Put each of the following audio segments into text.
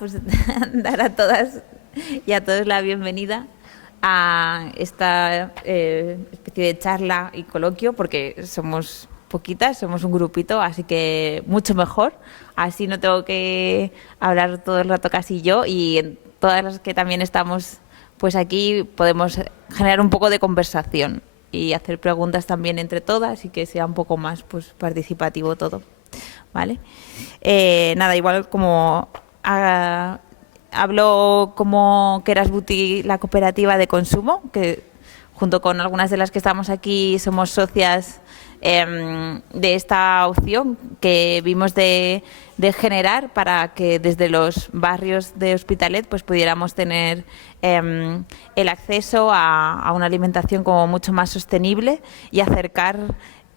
Pues dar a todas y a todos la bienvenida a esta especie de charla y coloquio, porque somos poquitas, somos un grupito, así que mucho mejor. Así no tengo que hablar todo el rato casi yo, y en todas las que también estamos pues aquí podemos generar un poco de conversación y hacer preguntas también entre todas y que sea un poco más pues participativo todo. ¿Vale? Nada, igual como hablo como Keras Buti, la cooperativa de consumo, que junto con algunas de las que estamos aquí somos socias de esta opción que vimos de generar para que desde los barrios de Hospitalet pues pudiéramos tener el acceso a una alimentación como mucho más sostenible y acercar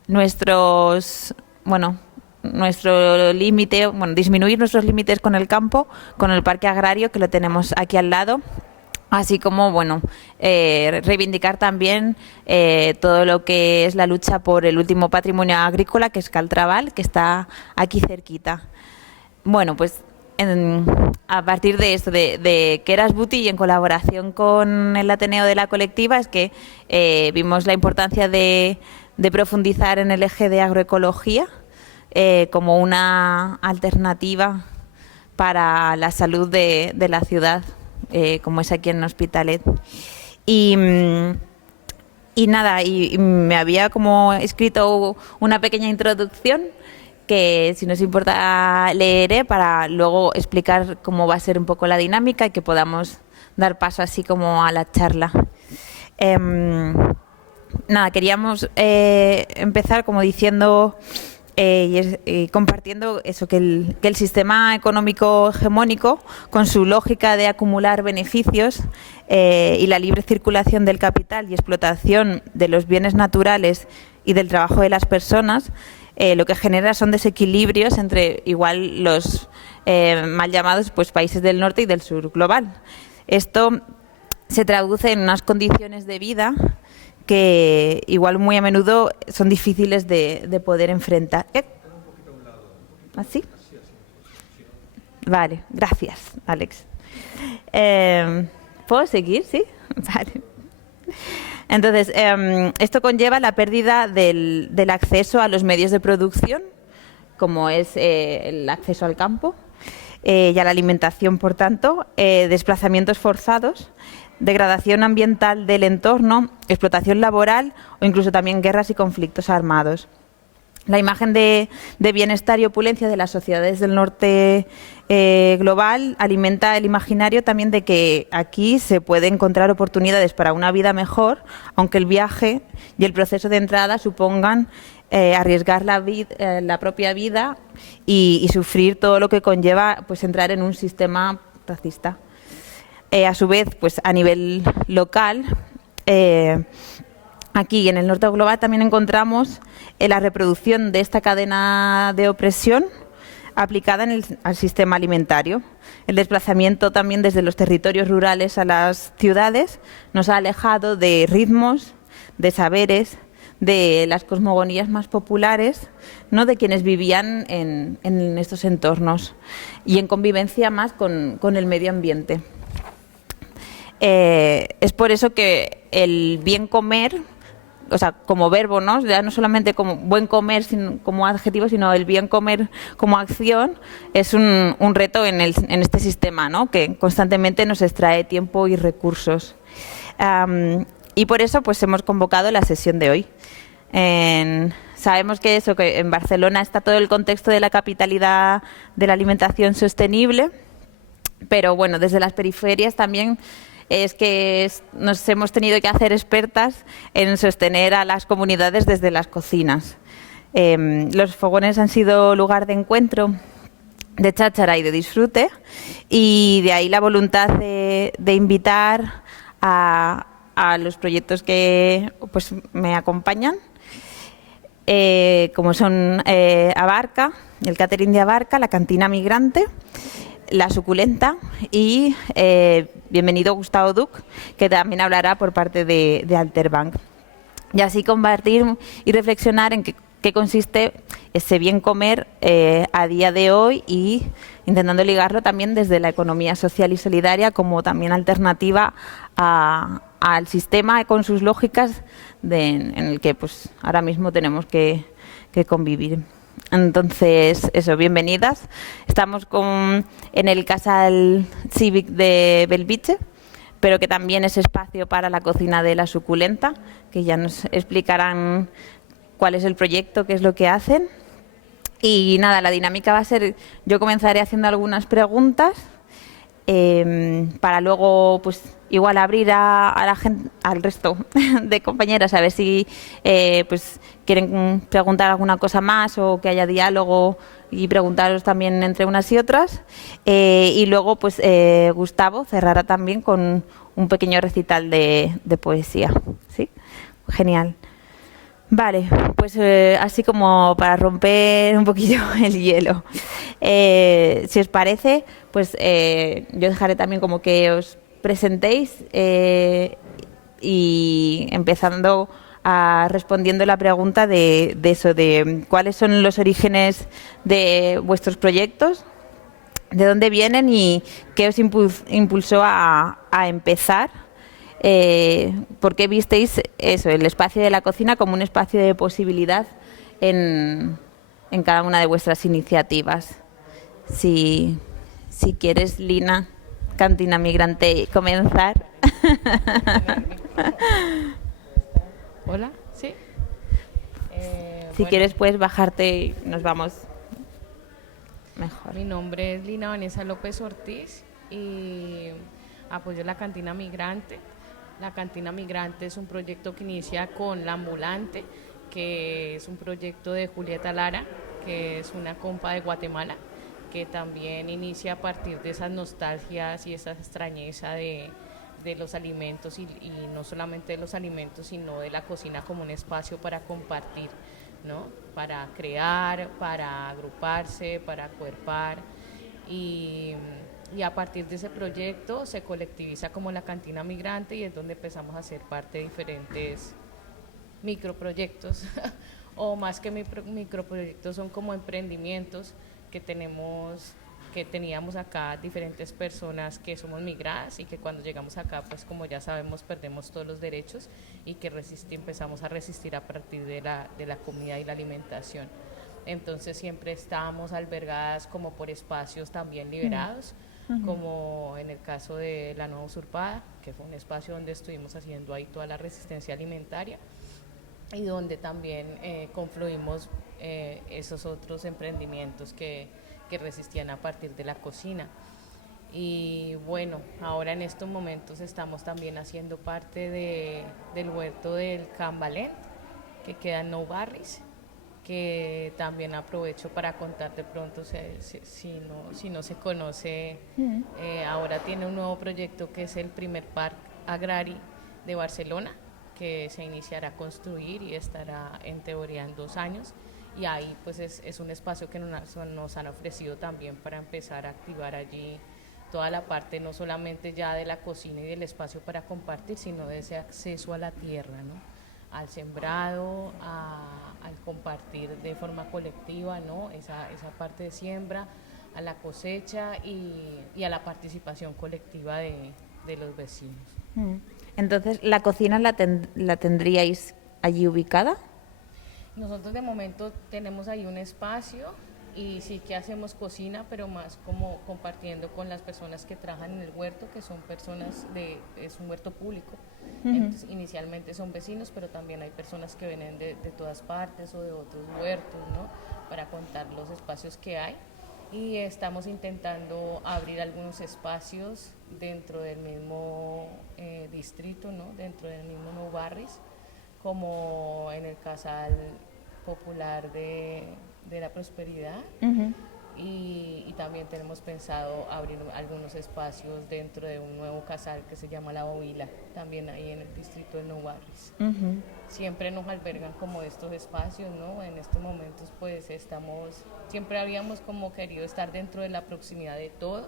nuestros, bueno, nuestro límite, bueno, disminuir nuestros límites con el campo, con el parque agrario que lo tenemos aquí al lado, así como, bueno, reivindicar también todo lo que es la lucha por el último patrimonio agrícola, que es Caltraval, que está aquí cerquita. Bueno, pues a partir de esto, de Keras Buti y en colaboración con el Ateneo de la colectiva, es que vimos la importancia de profundizar en el eje de agroecología, como una alternativa para la salud de la ciudad, como es aquí en Hospitalet. Y nada, y me había como escrito una pequeña introducción que, si nos importa, leeré para luego explicar cómo va a ser un poco la dinámica y que podamos dar paso así como a la charla. Nada, queríamos empezar como diciendo compartiendo eso, que el sistema económico hegemónico, con su lógica de acumular beneficios y la libre circulación del capital y explotación de los bienes naturales y del trabajo de las personas, lo que genera son desequilibrios entre igual los mal llamados pues países del norte y del sur global. Esto se traduce en unas condiciones de vida que igual muy a menudo son difíciles de poder enfrentar. ¿Así? Vale, gracias, Alex. ¿Puedo seguir? Sí. Vale. Entonces, esto conlleva la pérdida del acceso a los medios de producción, como es el acceso al campo y a la alimentación, por tanto, desplazamientos forzados, degradación ambiental del entorno, explotación laboral o incluso también guerras y conflictos armados. La imagen de bienestar y opulencia de las sociedades del norte global alimenta el imaginario también de que aquí se puede encontrar oportunidades para una vida mejor, aunque el viaje y el proceso de entrada supongan arriesgar la propia vida y sufrir todo lo que conlleva pues entrar en un sistema racista. A su vez, pues a nivel local, aquí en el norte global también encontramos la reproducción de esta cadena de opresión aplicada al sistema alimentario. El desplazamiento también desde los territorios rurales a las ciudades nos ha alejado de ritmos, de saberes, de las cosmogonías más populares, ¿no?, de quienes vivían en estos entornos y en convivencia más con el medio ambiente. Es por eso que el bien comer, o sea, como verbo, ¿no?, ya no solamente como buen comer como adjetivo, sino el bien comer como acción, es un reto en este sistema, ¿no?, que constantemente nos extrae tiempo y recursos. Y por eso pues hemos convocado la sesión de hoy. Sabemos que en Barcelona está todo el contexto de la capitalidad de la alimentación sostenible, pero bueno, desde las periferias también es que nos hemos tenido que hacer expertas en sostener a las comunidades desde las cocinas. Los fogones han sido lugar de encuentro, de cháchara y de disfrute, y de ahí la voluntad de invitar a los proyectos que pues me acompañan, como son Abarca, el catering de Abarca, la cantina migrante, La Suculenta y bienvenido Gustavo Duc, que también hablará por parte de Alterbank. Y así compartir y reflexionar en qué consiste ese bien comer a día de hoy y intentando ligarlo también desde la economía social y solidaria como también alternativa al sistema con sus lógicas en el que pues ahora mismo tenemos que convivir. Entonces, eso, bienvenidas. Estamos en el Casal Cívic de Belviche, pero que también es espacio para la cocina de la suculenta, que ya nos explicarán cuál es el proyecto, qué es lo que hacen. Y nada, la dinámica va a ser, yo comenzaré haciendo algunas preguntas para luego pues igual abrir a la gente, al resto de compañeras a ver si pues quieren preguntar alguna cosa más o que haya diálogo y preguntaros también entre unas y otras y luego pues Gustavo cerrará también con un pequeño recital de poesía. ¿Sí? Genial. Vale, pues así como para romper un poquillo el hielo. Si os parece, pues yo dejaré también como que os presentéis y empezando respondiendo la pregunta de eso, de cuáles son los orígenes de vuestros proyectos, de dónde vienen y qué os impulsó a empezar. ¿Por qué visteis eso, el espacio de la cocina como un espacio de posibilidad en cada una de vuestras iniciativas? Si quieres, Lina, Cantina Migrante, comenzar. Hola, sí. Si quieres, puedes bajarte y nos vamos mejor. Mi nombre es Lina Vanessa López Ortiz y apoyo la Cantina Migrante. La Cantina Migrante es un proyecto que inicia con La Ambulante, que es un proyecto de Julieta Lara, que es una compa de Guatemala, que también inicia a partir de esas nostalgias y esa extrañeza de los alimentos y no solamente de los alimentos, sino de la cocina como un espacio para compartir, ¿no? Para crear, para agruparse, para acuerpar y a partir de ese proyecto se colectiviza como la Cantina Migrante y es donde empezamos a ser parte de diferentes microproyectos o más que microproyectos son como emprendimientos que teníamos acá diferentes personas que somos migradas y que cuando llegamos acá pues como ya sabemos perdemos todos los derechos y que empezamos a resistir a partir de la comida y la alimentación. Entonces siempre estábamos albergadas como por espacios también liberados, como en el caso de La Nueva Usurpada, que fue un espacio donde estuvimos haciendo ahí toda la resistencia alimentaria y donde también confluimos esos otros emprendimientos que resistían a partir de la cocina. Y bueno, ahora en estos momentos estamos también haciendo parte del huerto del Cambalén, que queda en Nou Barris, que también aprovecho para contar de pronto, si no se conoce, ahora tiene un nuevo proyecto que es el primer parque agrari de Barcelona, que se iniciará a construir y estará en teoría en 2 años. Y ahí pues es un espacio que nos han ofrecido también para empezar a activar allí toda la parte no solamente ya de la cocina y del espacio para compartir, sino de ese acceso a la tierra, ¿no? Al sembrado, al compartir de forma colectiva, ¿no? Esa parte de siembra, a la cosecha y a la participación colectiva de los vecinos. Entonces, ¿la cocina la tendríais allí ubicada? Nosotros de momento tenemos ahí un espacio y sí que hacemos cocina, pero más como compartiendo con las personas que trabajan en el huerto, que son personas es un huerto público. Entonces, inicialmente son vecinos, pero también hay personas que vienen de todas partes o de otros huertos, ¿no? Para contar los espacios que hay. Y estamos intentando abrir algunos espacios dentro del mismo distrito, ¿no? Dentro del mismo Nou Barris, como en el Casal Popular de la Prosperidad. Y también tenemos pensado abrir algunos espacios dentro de un nuevo casal que se llama La Bovila, también ahí en el distrito de Nou Barris. Siempre nos albergan como estos espacios, ¿no? En estos momentos pues siempre habíamos como querido estar dentro de la proximidad de todo,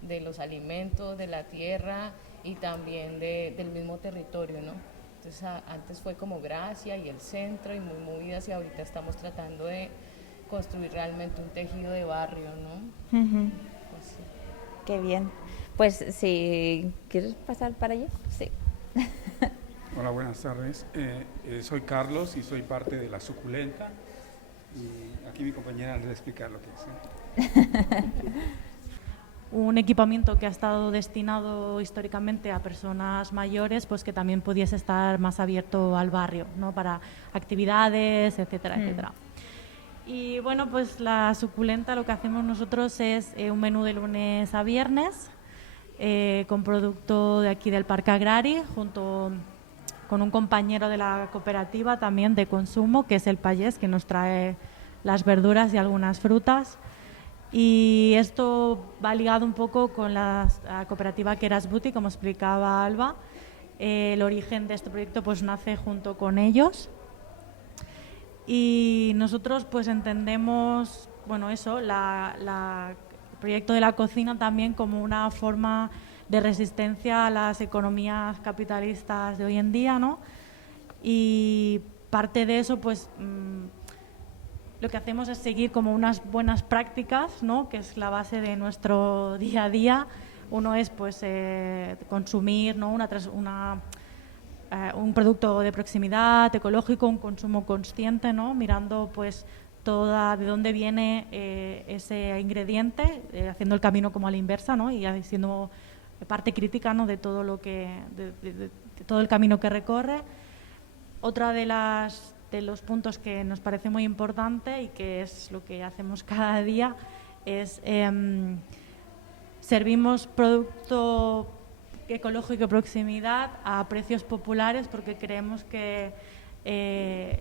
de los alimentos, de la tierra y también del mismo territorio, ¿no? Entonces antes fue como Gracia y el centro y muy movidas, y ahorita estamos tratando de construir realmente un tejido de barrio, ¿no? Pues sí. Qué bien. Pues si quieres pasar para allá. Sí. Hola, buenas tardes. Soy Carlos y soy parte de La Suculenta. Y aquí mi compañera les va a explicar lo que es. Un equipamiento que ha estado destinado históricamente a personas mayores, pues que también pudiese estar más abierto al barrio, ¿no? Para actividades, etcétera, etcétera. Y bueno, pues La Suculenta, lo que hacemos nosotros es un menú de lunes a viernes con producto de aquí del Parque Agrari, junto con un compañero de la cooperativa también de consumo, que es el payés, que nos trae las verduras y algunas frutas. Y esto va ligado un poco con la cooperativa Keras Buti, como explicaba Alba. El origen de este proyecto pues nace junto con ellos. Y nosotros pues entendemos, bueno, eso, el proyecto de la cocina también como una forma de resistencia a las economías capitalistas de hoy en día, ¿no? Y parte de eso, pues lo que hacemos es seguir como unas buenas prácticas, ¿no? Que es la base de nuestro día a día. Uno es pues consumir, ¿no? Un producto de proximidad, ecológico, un consumo consciente, ¿no? Mirando pues de dónde viene ese ingrediente, haciendo el camino como a la inversa, ¿no? Y siendo parte crítica, ¿no? De todo de todo el camino que recorre. Otra de los puntos que nos parece muy importante y que es lo que hacemos cada día es servimos producto ecológico de proximidad a precios populares, porque creemos que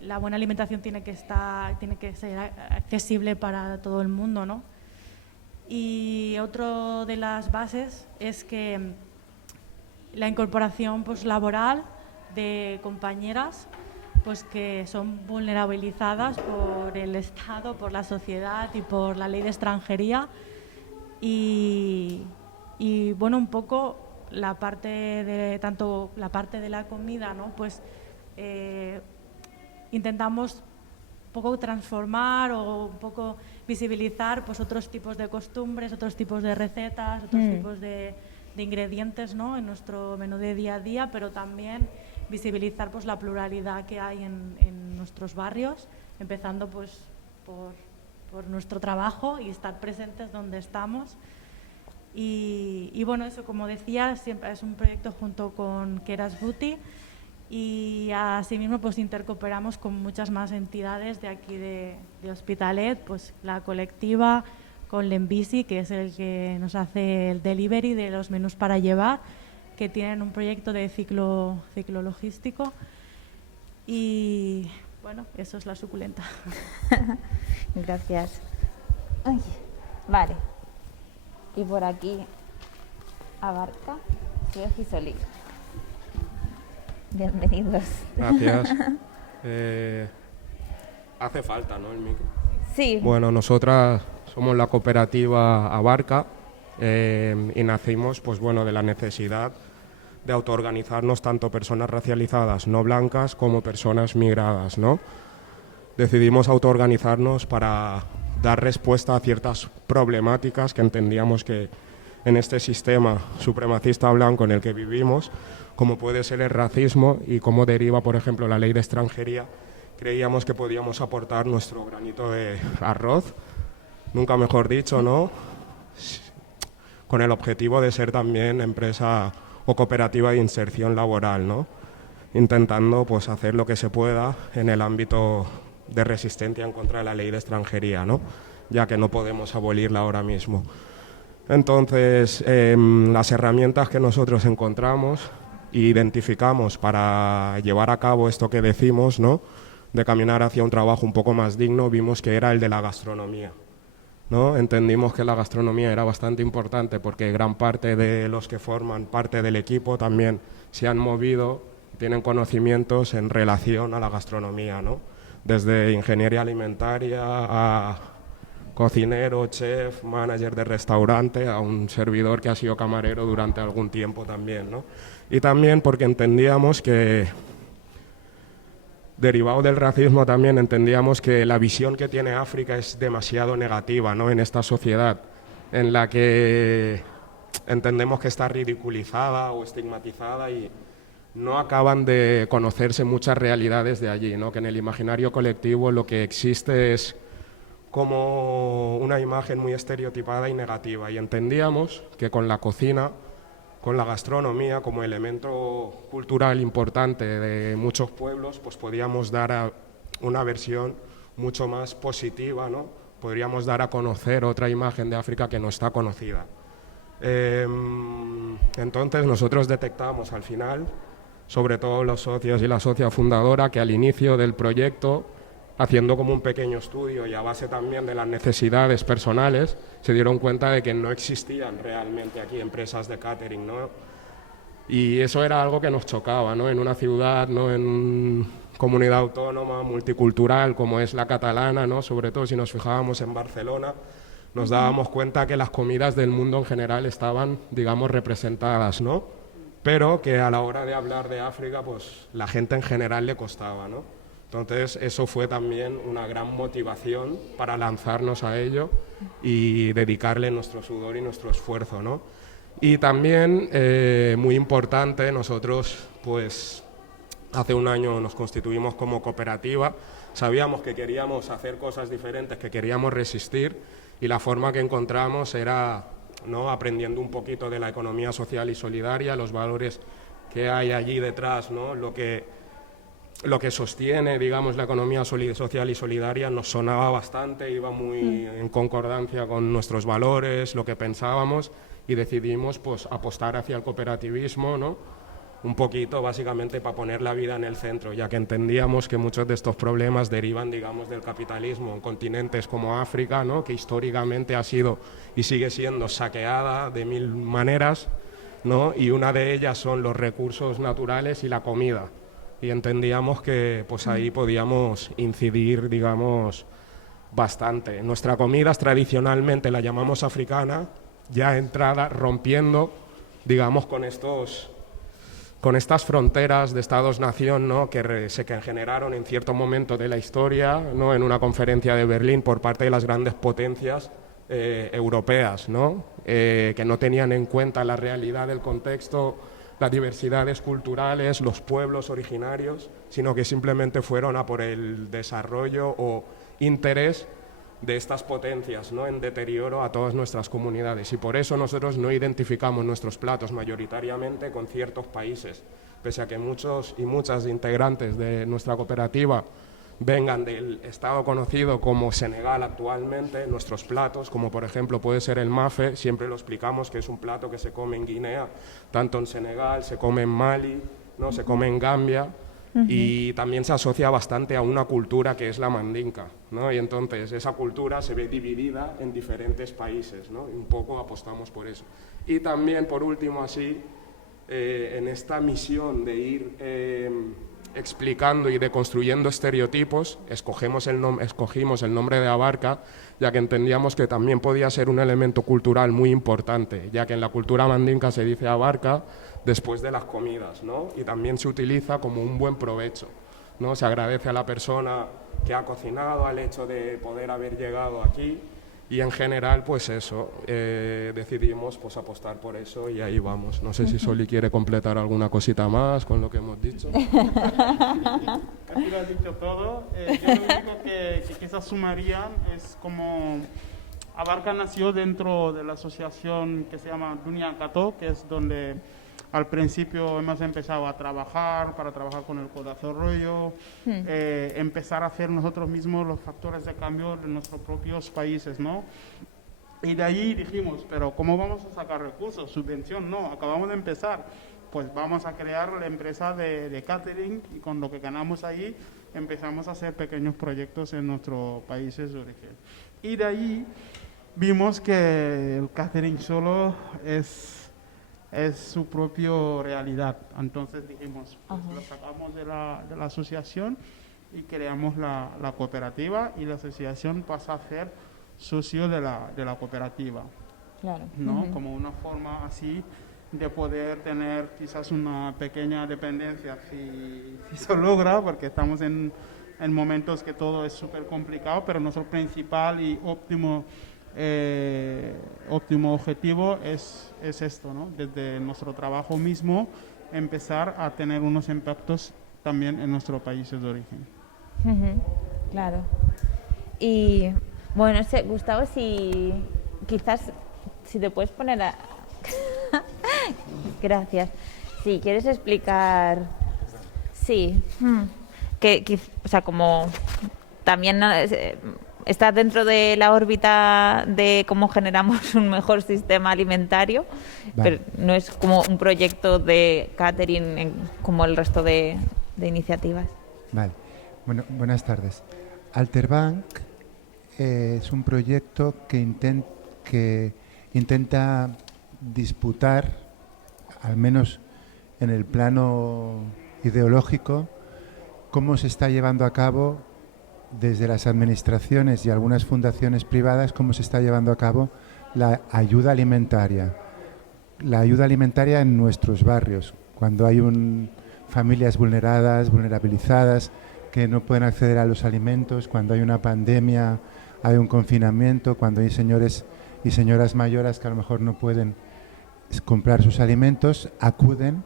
la buena alimentación tiene que ser accesible para todo el mundo, ¿no? Y otra de las bases es que la incorporación pues laboral de compañeras pues que son vulnerabilizadas por el Estado, por la sociedad y por la ley de extranjería, y bueno, un poco tanto la parte de la comida, ¿no? Pues intentamos un poco transformar o un poco visibilizar pues otros tipos de costumbres, otros tipos de recetas, otros tipos de ingredientes, ¿no? En nuestro menú de día a día, pero también visibilizar pues la pluralidad que hay en nuestros barrios, empezando pues por nuestro trabajo y estar presentes donde estamos. Y bueno, eso, como decía, siempre es un proyecto junto con Keras Buti, y asimismo pues intercooperamos con muchas más entidades de aquí de Hospitalet, pues la colectiva, con Lembisi, que es el que nos hace el delivery de los menús para llevar, que tienen un proyecto de ciclo logístico. Y bueno, eso es La Suculenta. Gracias. Ay, vale. Y por aquí abarca Sergio Solís. Bienvenidos. Gracias. Hace falta, ¿no, el micro? Sí. Bueno, nosotras somos la cooperativa Abarca y nacimos pues, bueno, de la necesidad de autoorganizarnos tanto personas racializadas no blancas como personas migradas, ¿no? Decidimos autoorganizarnos para dar respuesta a ciertas problemáticas que entendíamos que en este sistema supremacista blanco en el que vivimos, como puede ser el racismo y cómo deriva, por ejemplo, la ley de extranjería, creíamos que podíamos aportar nuestro granito de arroz, nunca mejor dicho, ¿no? Con el objetivo de ser también empresa o cooperativa de inserción laboral, ¿no? Intentando pues, hacer lo que se pueda en el ámbito de resistencia en contra de la ley de extranjería, ¿no? Ya que no podemos abolirla ahora mismo. Entonces, las herramientas que nosotros encontramos e identificamos para llevar a cabo esto que decimos, ¿no? De caminar hacia un trabajo un poco más digno, vimos que era el de la gastronomía, ¿no? Entendimos que la gastronomía era bastante importante porque gran parte de los que forman parte del equipo también se han movido, tienen conocimientos en relación a la gastronomía, ¿no? Desde ingeniería alimentaria a cocinero, chef, manager de restaurante, a un servidor que ha sido camarero durante algún tiempo también, ¿no? Y también porque entendíamos que derivado del racismo también entendíamos que la visión que tiene África es demasiado negativa, ¿no? En esta sociedad en la que entendemos que está ridiculizada o estigmatizada y no acaban de conocerse muchas realidades de allí, ¿no? Que en el imaginario colectivo lo que existe es como una imagen muy estereotipada y negativa, y entendíamos que con la cocina, con la gastronomía como elemento cultural importante de muchos pueblos, pues podíamos dar una versión mucho más positiva, ¿no? Podríamos dar a conocer otra imagen de África que no está conocida. Entonces nosotros detectamos al final, sobre todo los socios y la socia fundadora, que al inicio del proyecto, haciendo como un pequeño estudio y a base también de las necesidades personales, se dieron cuenta de que no existían realmente aquí empresas de catering, ¿no? Y eso era algo que nos chocaba, ¿no? En una ciudad, ¿no? En una comunidad autónoma, multicultural, como es la catalana, ¿no? Sobre todo si nos fijábamos en Barcelona, nos dábamos cuenta que las comidas del mundo en general estaban, digamos, representadas, ¿no? Pero que a la hora de hablar de África, pues la gente en general le costaba, ¿no? Entonces, eso fue también una gran motivación para lanzarnos a ello y dedicarle nuestro sudor y nuestro esfuerzo, ¿no? Y también, muy importante, nosotros, pues, hace un año nos constituimos como cooperativa, sabíamos que queríamos hacer cosas diferentes, que queríamos resistir, y la forma que encontramos era, ¿no?, aprendiendo un poquito de la economía social y solidaria, los valores que hay allí detrás, ¿no? Lo que sostiene, digamos, la economía social y solidaria nos sonaba bastante, iba muy en concordancia con nuestros valores, lo que pensábamos, y decidimos, pues, apostar hacia el cooperativismo, ¿no? Un poquito, básicamente, para poner la vida en el centro, ya que entendíamos que muchos de estos problemas derivan, digamos, del capitalismo en continentes como África, ¿no? Que históricamente ha sido y sigue siendo saqueada de mil maneras, ¿no? Y una de ellas son los recursos naturales y la comida. Y entendíamos que, pues, ahí podíamos incidir, digamos, bastante. Nuestra comida tradicionalmente la llamamos africana, ya entrada rompiendo, digamos, con estas fronteras de Estados-nación, ¿no? Que se generaron en cierto momento de la historia, ¿no? En una conferencia de Berlín por parte de las grandes potencias europeas, ¿no? Que no tenían en cuenta la realidad del contexto, las diversidades culturales, los pueblos originarios, sino que simplemente fueron a por el desarrollo o interés de estas potencias, ¿no? En deterioro a todas nuestras comunidades, y por eso nosotros no identificamos nuestros platos mayoritariamente con ciertos países, pese a que muchos y muchas integrantes de nuestra cooperativa vengan del estado conocido como Senegal actualmente. Nuestros platos, como por ejemplo puede ser el mafe, siempre lo explicamos que es un plato que se come en Guinea, tanto en Senegal, se come en Mali, ¿no? Se come en Gambia. Y también se asocia bastante a una cultura que es la mandinka, ¿no? Y entonces esa cultura se ve dividida en diferentes países, ¿no? Y un poco apostamos por eso. Y también, por último, así, en esta misión de ir explicando y deconstruyendo estereotipos, escogimos el nombre de Abarca, ya que entendíamos que también podía ser un elemento cultural muy importante, ya que en la cultura mandinka se dice Abarca después de las comidas, ¿no? Y también se utiliza como un buen provecho, ¿no? Se agradece a la persona que ha cocinado, al hecho de poder haber llegado aquí, y en general, pues eso, decidimos, pues, apostar por eso, y ahí vamos. No sé si Soli quiere completar alguna cosita más con lo que hemos dicho. Casi lo has dicho todo. Yo lo único que quizás sumaría es como Abarca nació dentro de la asociación que se llama Dunia Kato, que es donde al principio hemos empezado a trabajar con el Codazorroyo, empezar a hacer nosotros mismos los factores de cambio de nuestros propios países, ¿no? Y de ahí dijimos, pero ¿cómo vamos a sacar recursos? Subvención, no, acabamos de empezar. Pues vamos a crear la empresa de catering, y con lo que ganamos ahí empezamos a hacer pequeños proyectos en nuestros países de origen. Y de ahí vimos que el catering solo es su propia realidad. Entonces dijimos, pues lo sacamos de la asociación y creamos la cooperativa, y la asociación pasa a ser socio de la cooperativa. Claro. ¿No? Como una forma así de poder tener quizás una pequeña dependencia si se logra, porque estamos en momentos que todo es súper complicado, pero nuestro principal y óptimo objetivo es esto, ¿no? Desde nuestro trabajo mismo empezar a tener unos impactos también en nuestros países de origen. Claro. Y bueno, no sé, Gustavo, si quizás si te puedes poner a... Gracias. Si quieres explicar... Sí. O sea, como también está dentro de la órbita de cómo generamos un mejor sistema alimentario, vale. Pero no es como un proyecto de catering como el resto de iniciativas. Vale. Bueno, buenas tardes. Alterbank es un proyecto que intenta disputar, al menos en el plano ideológico, cómo se está llevando a cabo desde las administraciones y algunas fundaciones privadas, cómo se está llevando a cabo la ayuda alimentaria. La ayuda alimentaria en nuestros barrios, cuando hay familias vulnerabilizadas, que no pueden acceder a los alimentos, cuando hay una pandemia, hay un confinamiento, cuando hay señores y señoras mayores que a lo mejor no pueden comprar sus alimentos, acuden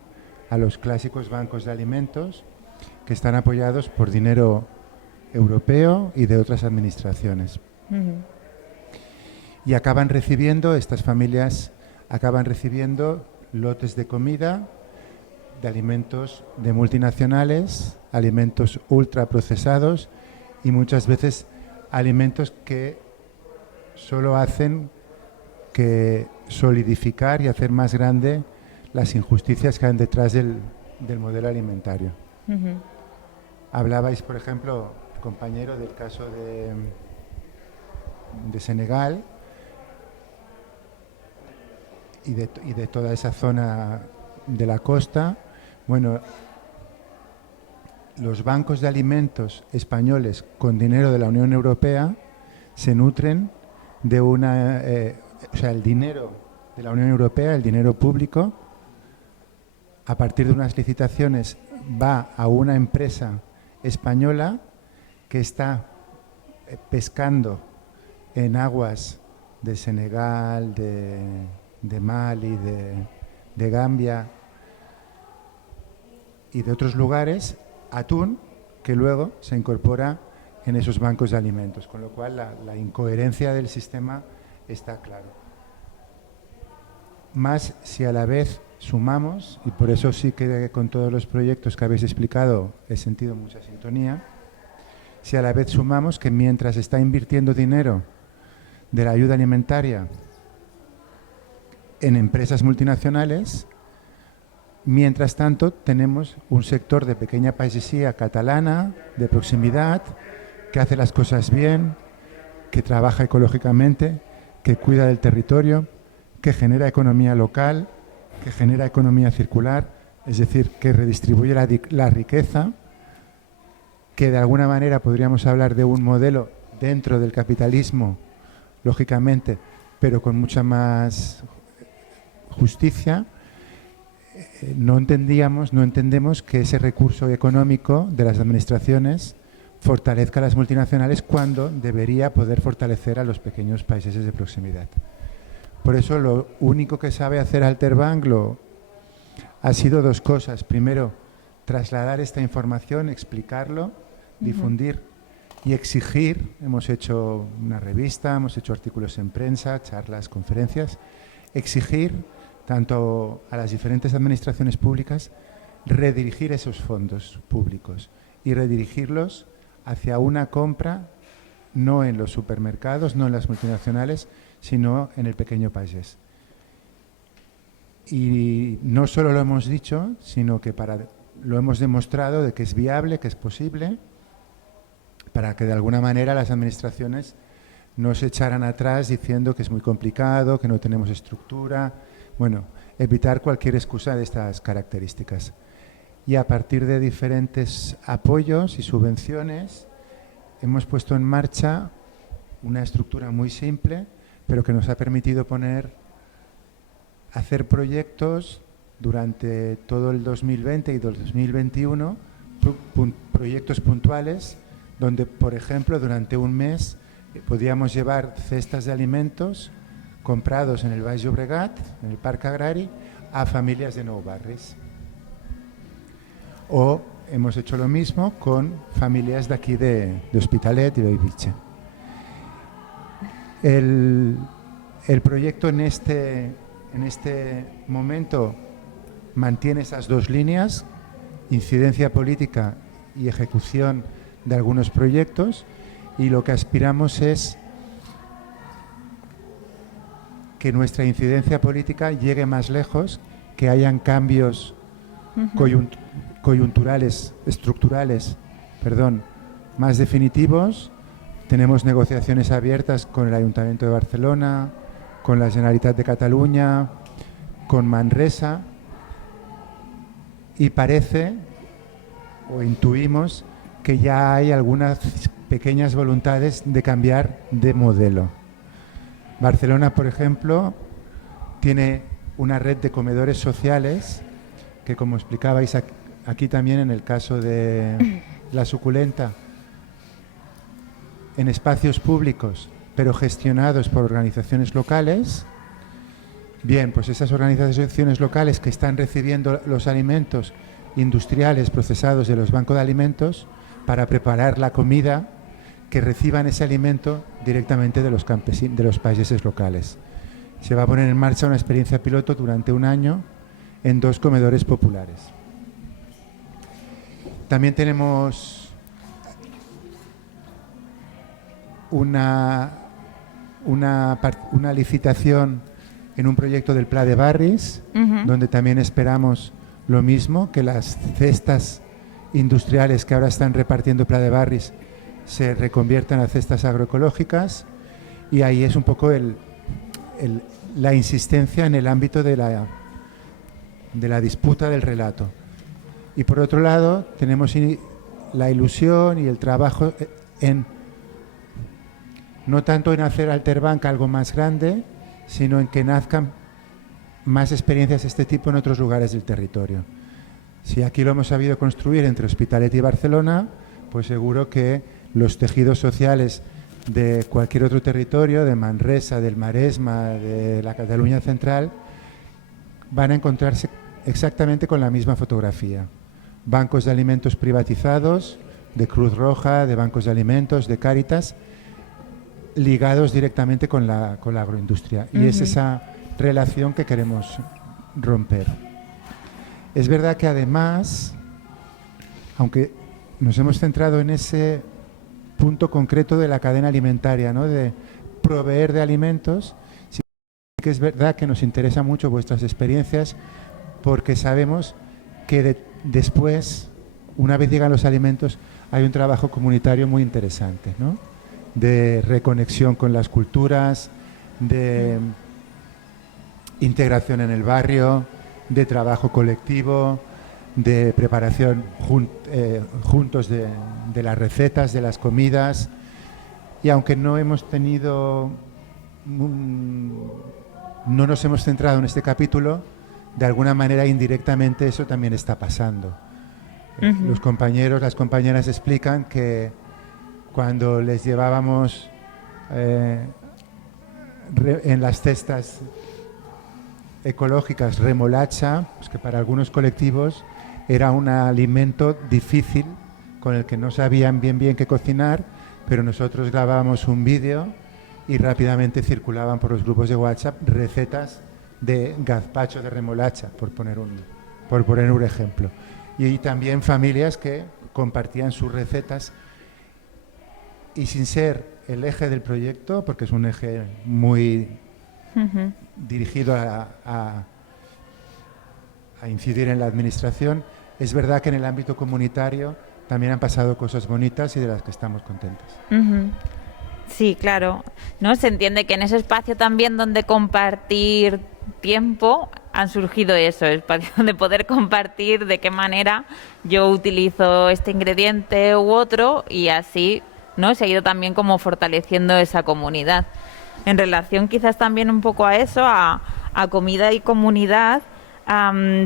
a los clásicos bancos de alimentos que están apoyados por dinero europeo y de otras administraciones. Y estas familias acaban recibiendo lotes de comida, de alimentos de multinacionales, alimentos ultraprocesados y muchas veces alimentos que solo hacen que solidificar y hacer más grande las injusticias que hay detrás del modelo alimentario. Hablabais, por ejemplo, compañero, del caso de Senegal y de toda esa zona de la costa. Bueno, los bancos de alimentos españoles con dinero de la Unión Europea se nutren de el dinero de la Unión Europea, el dinero público, a partir de unas licitaciones va a una empresa española que está pescando en aguas de Senegal, de Mali, de Gambia y de otros lugares, atún que luego se incorpora en esos bancos de alimentos, con lo cual la incoherencia del sistema está claro. Más si a la vez sumamos, y por eso sí que con todos los proyectos que habéis explicado he sentido mucha sintonía, si a la vez sumamos que mientras se está invirtiendo dinero de la ayuda alimentaria en empresas multinacionales, mientras tanto tenemos un sector de pequeña paisesía catalana, de proximidad, que hace las cosas bien, que trabaja ecológicamente, que cuida del territorio, que genera economía local, que genera economía circular, es decir, que redistribuye la riqueza, que de alguna manera podríamos hablar de un modelo dentro del capitalismo, lógicamente, pero con mucha más justicia. No entendemos que ese recurso económico de las administraciones fortalezca a las multinacionales cuando debería poder fortalecer a los pequeños países de proximidad. Por eso lo único que sabe hacer Alterbank ha sido dos cosas. Primero, trasladar esta información, explicarlo, difundir y exigir. Hemos hecho una revista, hemos hecho artículos en prensa, charlas, conferencias. Exigir tanto a las diferentes administraciones públicas redirigir esos fondos públicos y redirigirlos hacia una compra no en los supermercados, no en las multinacionales, sino en el pequeño país. Y no solo lo hemos dicho, sino que lo hemos demostrado de que es viable, que es posible, para que de alguna manera las administraciones no se echaran atrás diciendo que es muy complicado, que no tenemos estructura. Bueno, evitar cualquier excusa de estas características. Y a partir de diferentes apoyos y subvenciones hemos puesto en marcha una estructura muy simple, pero que nos ha permitido poner hacer proyectos durante todo el 2020 y 2021, proyectos puntuales, donde, por ejemplo, durante un mes podíamos llevar cestas de alimentos comprados en el Baix Llobregat, en el Parc Agrari, a familias de Nou Barris. O hemos hecho lo mismo con familias de aquí de Hospitalet y de Bellvitge. El proyecto en este momento mantiene esas dos líneas, incidencia política y ejecución de algunos proyectos, y lo que aspiramos es que nuestra incidencia política llegue más lejos, que hayan cambios coyunturales, estructurales, más definitivos. Tenemos negociaciones abiertas con el Ayuntamiento de Barcelona, con la Generalitat de Cataluña, con Manresa, y parece, o intuimos, que ya hay algunas pequeñas voluntades de cambiar de modelo. Barcelona, por ejemplo, tiene una red de comedores sociales que, como explicabais aquí también en el caso de La Suculenta, en espacios públicos, pero gestionados por organizaciones locales. Bien, pues esas organizaciones locales que están recibiendo los alimentos industriales procesados de los bancos de alimentos para preparar la comida, que reciban ese alimento directamente de los campesinos, de los países locales. Se va a poner en marcha una experiencia piloto durante un año en 2 comedores populares. También tenemos una licitación en un proyecto del Pla de Barris, donde también esperamos lo mismo, que las cestas industriales que ahora están repartiendo Pla de Barris se reconviertan a cestas agroecológicas, y ahí es un poco la insistencia en el ámbito de la disputa del relato. Y por otro lado tenemos la ilusión y el trabajo no tanto en hacer Alterbank algo más grande, sino en que nazcan más experiencias de este tipo en otros lugares del territorio. Si aquí lo hemos sabido construir entre Hospitalet y Barcelona, pues seguro que los tejidos sociales de cualquier otro territorio, de Manresa, del Maresma, de la Cataluña central, van a encontrarse exactamente con la misma fotografía. Bancos de alimentos privatizados, de Cruz Roja, de bancos de alimentos, de Cáritas, ligados directamente con la agroindustria. Y es esa relación que queremos romper. Es verdad que además, aunque nos hemos centrado en ese punto concreto de la cadena alimentaria, ¿no?, de proveer de alimentos, sí que es verdad que nos interesa mucho vuestras experiencias, porque sabemos que después, una vez llegan los alimentos, hay un trabajo comunitario muy interesante, ¿no?, de reconexión con las culturas, de integración en el barrio, de trabajo colectivo, de preparación juntos de las recetas, de las comidas. Y aunque no hemos tenido, no nos hemos centrado en este capítulo, de alguna manera indirectamente eso también está pasando. Los compañeros, las compañeras explican que cuando les llevábamos en las cestas ecológicas remolacha, pues que para algunos colectivos era un alimento difícil con el que no sabían bien qué cocinar, pero nosotros grabábamos un vídeo y rápidamente circulaban por los grupos de WhatsApp recetas de gazpacho de remolacha, por poner un ejemplo. Y también familias que compartían sus recetas, y sin ser el eje del proyecto, porque es un eje muy dirigido a incidir en la administración, es verdad que en el ámbito comunitario también han pasado cosas bonitas y de las que estamos contentos. Sí, claro, ¿no? Se entiende que en ese espacio también donde compartir tiempo han surgido eso, espacio donde poder compartir de qué manera yo utilizo este ingrediente u otro, y así, ¿no?, se ha ido también como fortaleciendo esa comunidad. En relación quizás también un poco a eso, a a comida y comunidad,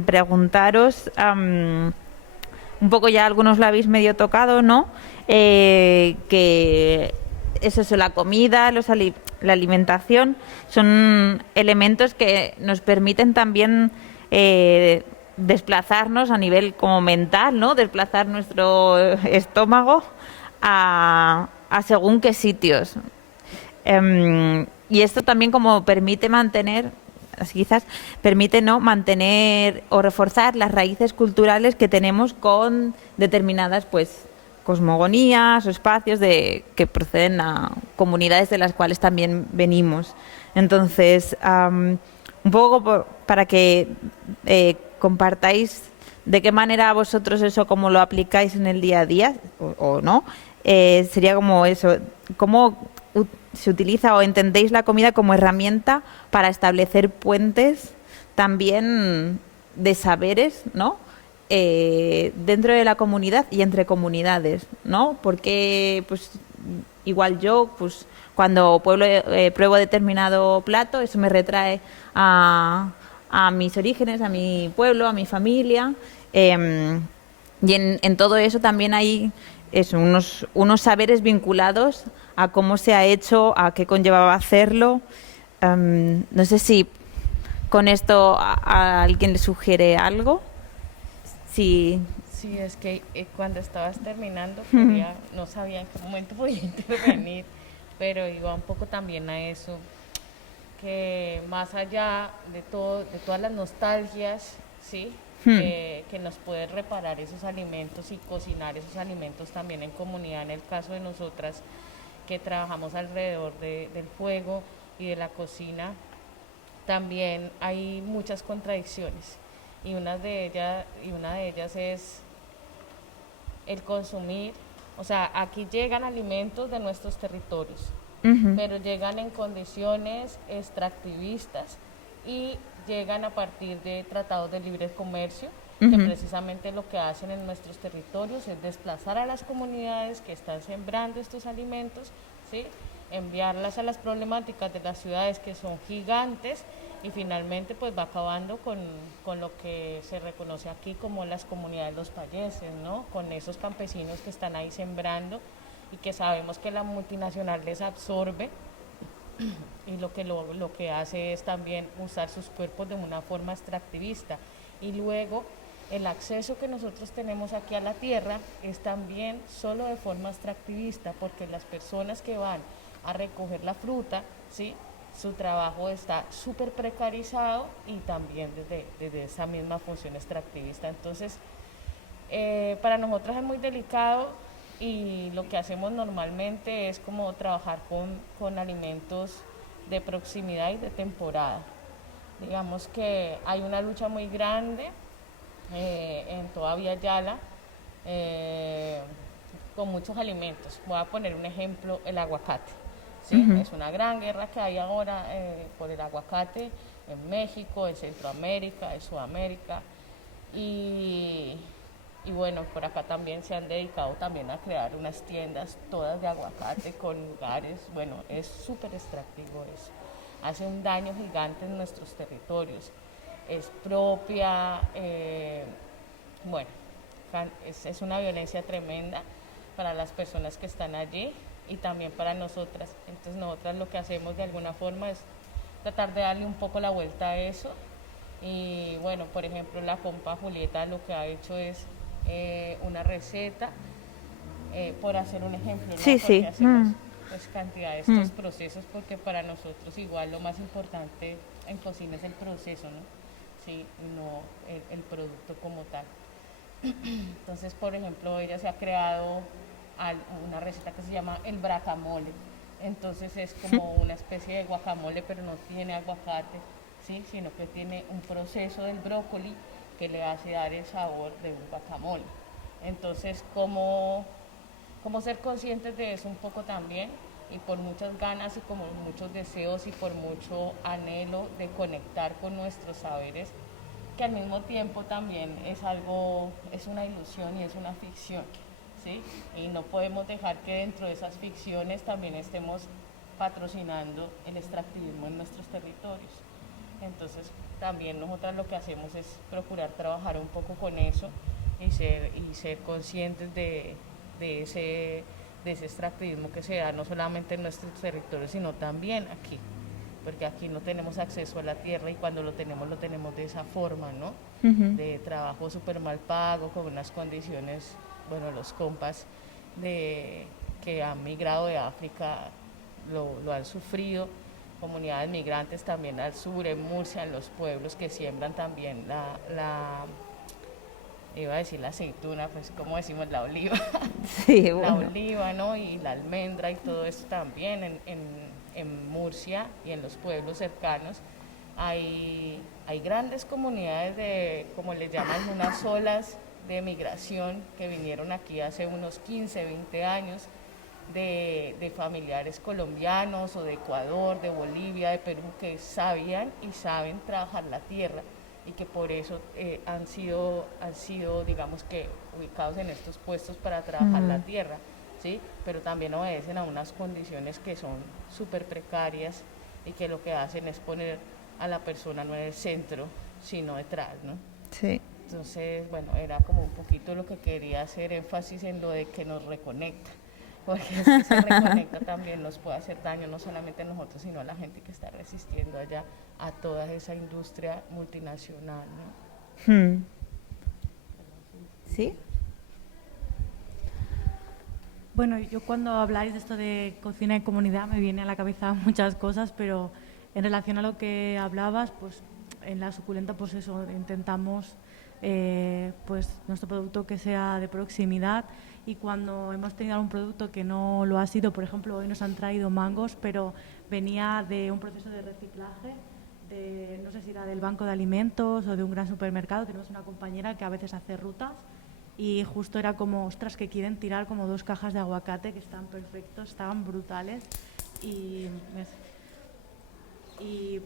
preguntaros, un poco ya algunos lo habéis medio tocado, ¿no? Que eso, la comida, la alimentación, son elementos que nos permiten también desplazarnos a nivel como mental, ¿no? Desplazar nuestro estómago a según qué sitios. Y esto también como permite mantener, quizás permite, ¿no?, mantener o reforzar las raíces culturales que tenemos con determinadas, pues, cosmogonías o espacios que proceden a comunidades de las cuales también venimos. Entonces, un poco para que compartáis de qué manera vosotros eso, cómo lo aplicáis en el día a día o no, sería como eso, cómo se utiliza o entendéis la comida como herramienta para establecer puentes también de saberes, ¿no?, dentro de la comunidad y entre comunidades, ¿no? Porque pues igual yo, pues cuando pruebo determinado plato, eso me retrae a mis orígenes, a mi pueblo, a mi familia, y en todo eso también hay unos saberes vinculados a cómo se ha hecho, a qué conllevaba hacerlo. No sé si con esto a alguien le sugiere algo. Sí. Sí, es que cuando estabas terminando no sabía en qué momento podía intervenir, pero iba un poco también a eso, que más allá de todas las nostalgias, ¿sí?, que nos puede reparar esos alimentos y cocinar esos alimentos también en comunidad, en el caso de nosotras que trabajamos alrededor del fuego y de la cocina, también hay muchas contradicciones. Y una de ellas es el consumir, o sea, aquí llegan alimentos de nuestros territorios, pero llegan en condiciones extractivistas y llegan a partir de tratados de libre comercio, que precisamente lo que hacen en nuestros territorios es desplazar a las comunidades que están sembrando estos alimentos, ¿sí?, enviarlas a las problemáticas de las ciudades, que son gigantes, y finalmente pues va acabando con lo que se reconoce aquí como las comunidades, los payeses, ¿no?, con esos campesinos que están ahí sembrando y que sabemos que la multinacional les absorbe y lo que hace es también usar sus cuerpos de una forma extractivista. Y luego el acceso que nosotros tenemos aquí a la tierra es también solo de forma extractivista, porque las personas que van a recoger la fruta, ¿sí?, su trabajo está súper precarizado y también desde esa misma función extractivista. Entonces, para nosotras es muy delicado, y lo que hacemos normalmente es como trabajar con alimentos de proximidad y de temporada. Digamos que hay una lucha muy grande en toda Villa Yala con muchos alimentos. Voy a poner un ejemplo: el aguacate. ¿Sí? Es una gran guerra que hay ahora por el aguacate en México, en Centroamérica, en Sudamérica, y bueno, por acá también se han dedicado también a crear unas tiendas todas de aguacate con lugares. Bueno, es súper extractivo eso, hace un daño gigante en nuestros territorios, es propia, bueno, es una violencia tremenda para las personas que están allí y también para nosotras. Entonces nosotras lo que hacemos de alguna forma es tratar de darle un poco la vuelta a eso. Y bueno, por ejemplo, la compa Julieta lo que ha hecho es una receta, por hacer un ejemplo, ¿no? Sí, porque sí. hacemos pues cantidad de estos procesos, porque para nosotros igual lo más importante en cocina es el proceso, ¿no? Sí, no el producto como tal. Entonces, por ejemplo, ella se ha creado una receta que se llama el bracamole. Entonces es como una especie de guacamole, pero no tiene aguacate, ¿sí?, sino que tiene un proceso del brócoli que le hace dar el sabor de un guacamole. Entonces, ¿cómo ser conscientes de eso un poco también? Y por muchas ganas y como muchos deseos y por mucho anhelo de conectar con nuestros saberes, que al mismo tiempo también es una ilusión y es una ficción, ¿sí? Y no podemos dejar que dentro de esas ficciones también estemos patrocinando el extractivismo en nuestros territorios. Entonces también nosotras lo que hacemos es procurar trabajar un poco con eso y ser conscientes de ese extractivismo que se da no solamente en nuestros territorios, sino también aquí, porque aquí no tenemos acceso a la tierra y cuando lo tenemos de esa forma, ¿no? De trabajo súper mal pago, con unas condiciones, bueno, los compas que han migrado de África lo han sufrido, comunidades migrantes también al sur, en Murcia, en los pueblos que siembran también iba a decir la aceituna, pues como decimos la oliva, Sí, la bueno. oliva, ¿no? Y la almendra y todo eso también en Murcia y en los pueblos cercanos. Hay grandes comunidades de, como les llaman, unas olas de migración que vinieron aquí hace unos 15, 20 años, de familiares colombianos o de Ecuador, de Bolivia, de Perú, que sabían y saben trabajar la tierra y que por eso han sido, digamos que, ubicados en estos puestos para trabajar la tierra, ¿sí? Pero también obedecen a unas condiciones que son súper precarias y que lo que hacen es poner a la persona no en el centro, sino detrás, ¿no? Sí. Entonces, bueno, era como un poquito lo que quería hacer énfasis en lo de que nos reconecta, porque si se reconecta también nos puede hacer daño, no solamente a nosotros, sino a la gente que está resistiendo allá a toda esa industria multinacional, ¿no? ¿Sí? Bueno, yo cuando habláis de esto de cocina y comunidad me viene a la cabeza muchas cosas, pero en relación a lo que hablabas, pues en la suculenta, pues eso, intentamos pues nuestro producto que sea de proximidad, y cuando hemos tenido algún producto que no lo ha sido, por ejemplo, hoy nos han traído mangos, pero venía de un proceso de reciclaje, no sé si era del banco de alimentos o de un gran supermercado. Tenemos una compañera que a veces hace rutas y justo era como, ostras, que quieren tirar como 2 cajas de aguacate que están perfectos, estaban brutales y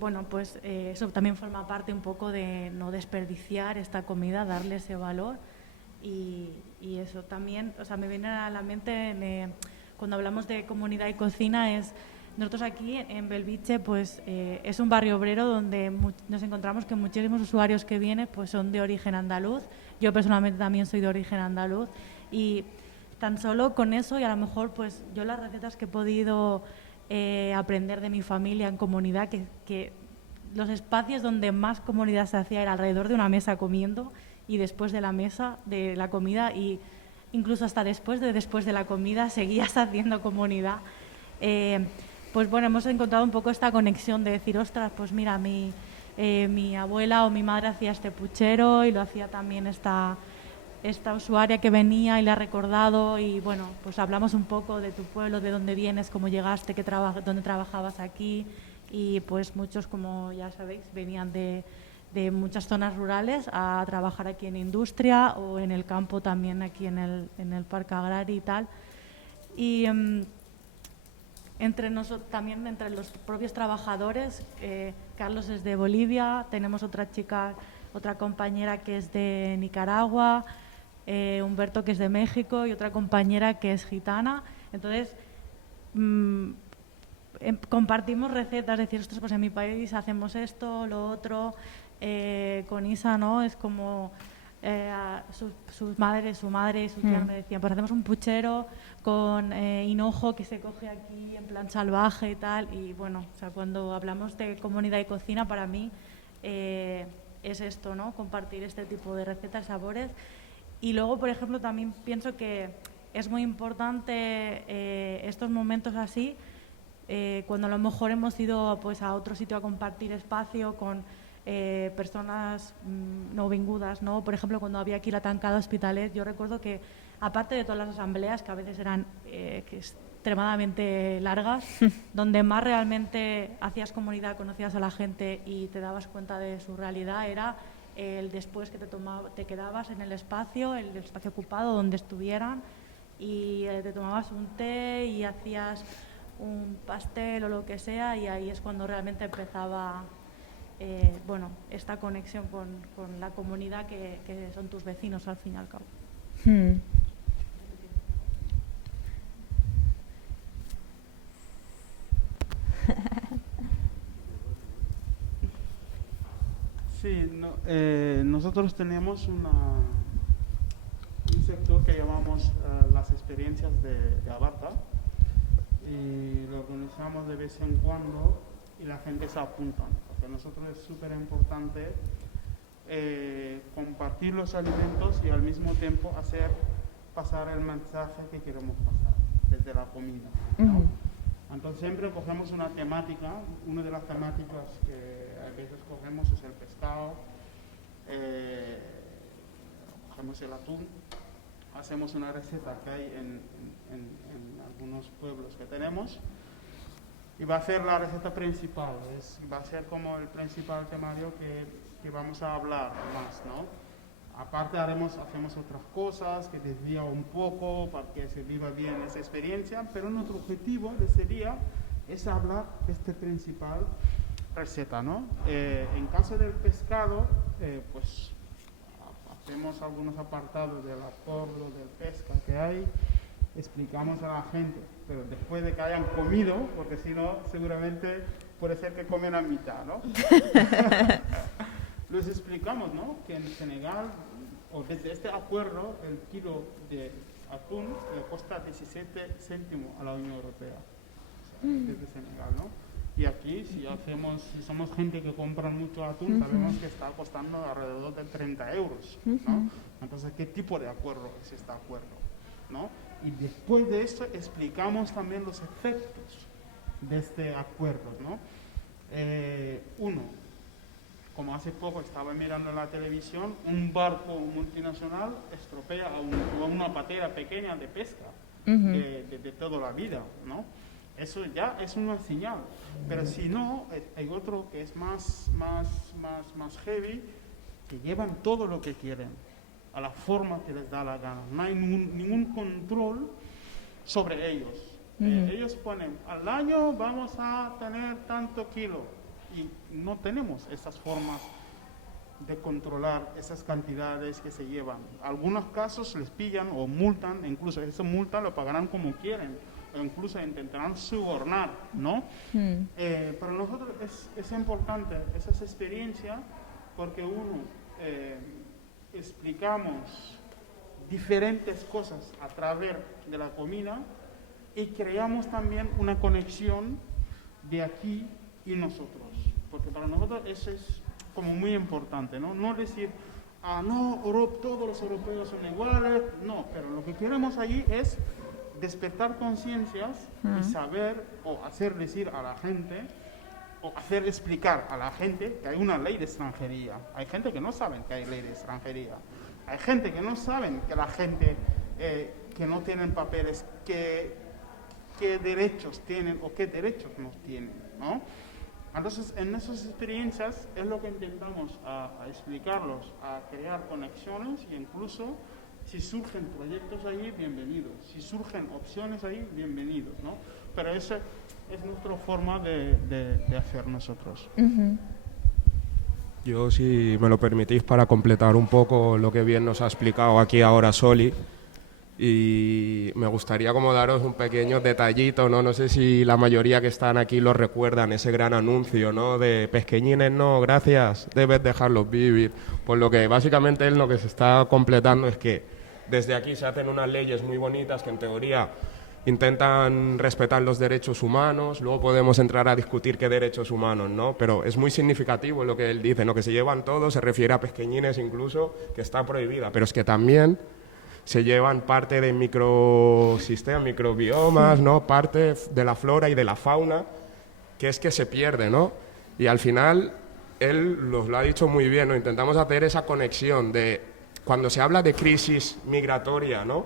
bueno, pues eso también forma parte un poco de no desperdiciar esta comida, darle ese valor y eso también, o sea, me viene a la mente cuando hablamos de comunidad y cocina nosotros aquí en Belviche pues es un barrio obrero donde nos encontramos que muchísimos usuarios que vienen pues son de origen andaluz. Yo personalmente también soy de origen andaluz y tan solo con eso, y a lo mejor pues yo las recetas que he podido aprender de mi familia en comunidad, que los espacios donde más comunidad se hacía era alrededor de una mesa comiendo y después de la mesa de la comida, y incluso hasta después de la comida seguías haciendo comunidad. Pues bueno, hemos encontrado un poco esta conexión de decir, ostras, pues mira, mi abuela o mi madre hacía este puchero y lo hacía también esta usuaria que venía y le ha recordado, y bueno, pues hablamos un poco de tu pueblo, de dónde vienes, cómo llegaste, dónde trabajabas aquí, y pues muchos, como ya sabéis, venían de muchas zonas rurales a trabajar aquí en industria o en el campo también, aquí en el parque agrario y tal. Y también entre los propios trabajadores, Carlos es de Bolivia, tenemos otra compañera que es de Nicaragua, Humberto que es de México y otra compañera que es gitana. Entonces compartimos recetas, decir, ostras, pues en mi país hacemos esto, lo otro. Con Isa, ¿no? Es como su madre y su tía me decían, pues hacemos un puchero con hinojo que se coge aquí en plan salvaje y tal. Y bueno, o sea, cuando hablamos de comunidad y cocina, para mí es esto, ¿no? Compartir este tipo de recetas, sabores. Y luego, por ejemplo, también pienso que es muy importante estos momentos así, cuando a lo mejor hemos ido pues a otro sitio a compartir espacio con personas no vingudas, ¿no? Por ejemplo, cuando había aquí la Tancada Hospitalet, yo recuerdo que, aparte de todas las asambleas, que a veces eran extremadamente largas, donde más realmente hacías comunidad, conocías a la gente y te dabas cuenta de su realidad, era el después que te quedabas en el espacio ocupado donde estuvieran, y te tomabas un té y hacías un pastel o lo que sea, y ahí es cuando realmente empezaba bueno, esta conexión con la comunidad que son tus vecinos al fin y al cabo. nosotros tenemos un sector que llamamos las experiencias de Abarca, y lo organizamos de vez en cuando y la gente se apunta, porque nosotros es súper importante compartir los alimentos y al mismo tiempo hacer pasar el mensaje que queremos pasar desde la comida, ¿no? Entonces siempre cogemos una temática. Una de las temáticas que a veces cogemos es el pescado, cogemos el atún, hacemos una receta que hay en algunos pueblos que tenemos, y va a ser la receta principal, va a ser como el principal temario que vamos a hablar más, ¿no? Aparte hacemos otras cosas que desvía un poco para que se viva bien esa experiencia, pero nuestro objetivo de ese día es hablar de esta principal receta, ¿no? En caso del pescado, pues hacemos algunos apartados del acuerdo del pesca que hay, explicamos a la gente, pero después de que hayan comido, porque si no, seguramente puede ser que comen a mitad, ¿no? Les explicamos, ¿no?, que en Senegal, o desde este acuerdo, el kilo de atún le cuesta 17 céntimos a la Unión Europea, o sea, desde Senegal, ¿no? Y aquí, si somos gente que compra mucho atún, sabemos que está costando alrededor de 30 euros, ¿no? Entonces, ¿qué tipo de acuerdo es este acuerdo, ¿no? Y después de esto explicamos también los efectos de este acuerdo, ¿no? Uno, como hace poco estaba mirando en la televisión, un barco multinacional estropea a una patera pequeña de pesca de toda la vida, ¿no? Eso ya es una señal. Pero si no, hay otro que es más heavy, que llevan todo lo que quieren, a la forma que les da la gana. No hay ningún control sobre ellos. Ellos ponen, al año vamos a tener tanto kilo, y no tenemos esas formas de controlar esas cantidades que se llevan. Algunos casos les pillan o multan, incluso esa multa lo pagarán como quieren, o incluso intentarán sobornar, ¿no? Para nosotros es importante esa experiencia, porque explicamos diferentes cosas a través de la comida y creamos también una conexión de aquí y nosotros, porque para nosotros eso es como muy importante, ¿no? No decir, no, todos los europeos son iguales, no, pero lo que queremos allí es despertar conciencias y saber o hacer decir a la gente, o hacer explicar a la gente que hay una ley de extranjería. Hay gente que no sabe que hay ley de extranjería. Hay gente que no sabe que la gente que no tienen papeles, qué derechos tienen o qué derechos no tienen, ¿no? Entonces, en esas experiencias es lo que intentamos a explicarlos, a crear conexiones, y incluso si surgen proyectos ahí, bienvenidos. Si surgen opciones ahí, bienvenidos, ¿no? Pero esa es nuestra forma de hacer nosotros. Yo, si me lo permitís, para completar un poco lo que bien nos ha explicado aquí ahora Soli, y me gustaría como daros un pequeño detallito, ¿no? No sé si la mayoría que están aquí lo recuerdan, ese gran anuncio, ¿no?, de pesqueñines, no, gracias, debes dejarlos vivir. Por lo que básicamente lo que se está completando es que desde aquí se hacen unas leyes muy bonitas que en teoría intentan respetar los derechos humanos. Luego podemos entrar a discutir qué derechos humanos, ¿no? Pero es muy significativo lo que él dice, ¿no?, que se llevan todos, se refiere a pesqueñines incluso, que está prohibida, pero es que también se llevan parte de microsistemas, microbiomas, ¿no?, parte de la flora y de la fauna, que es que se pierde, ¿no? Y al final, él lo ha dicho muy bien, ¿no? Intentamos hacer esa conexión de, cuando se habla de crisis migratoria, ¿no?,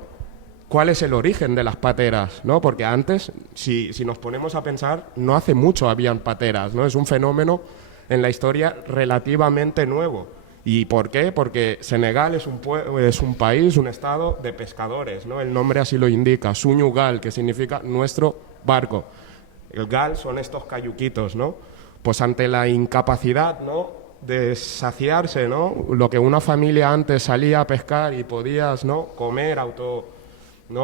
¿cuál es el origen de las pateras, ¿no? Porque antes, si nos ponemos a pensar, no hace mucho habían pateras, ¿no? Es un fenómeno en la historia relativamente nuevo. ¿Y por qué? Porque Senegal es un país, un estado de pescadores, ¿no? El nombre así lo indica, Suñu Gal, que significa nuestro barco. El gal son estos cayuquitos, ¿no? Pues ante la incapacidad, ¿no?, de saciarse, ¿no?, lo que una familia antes salía a pescar y podías, ¿no?, comer,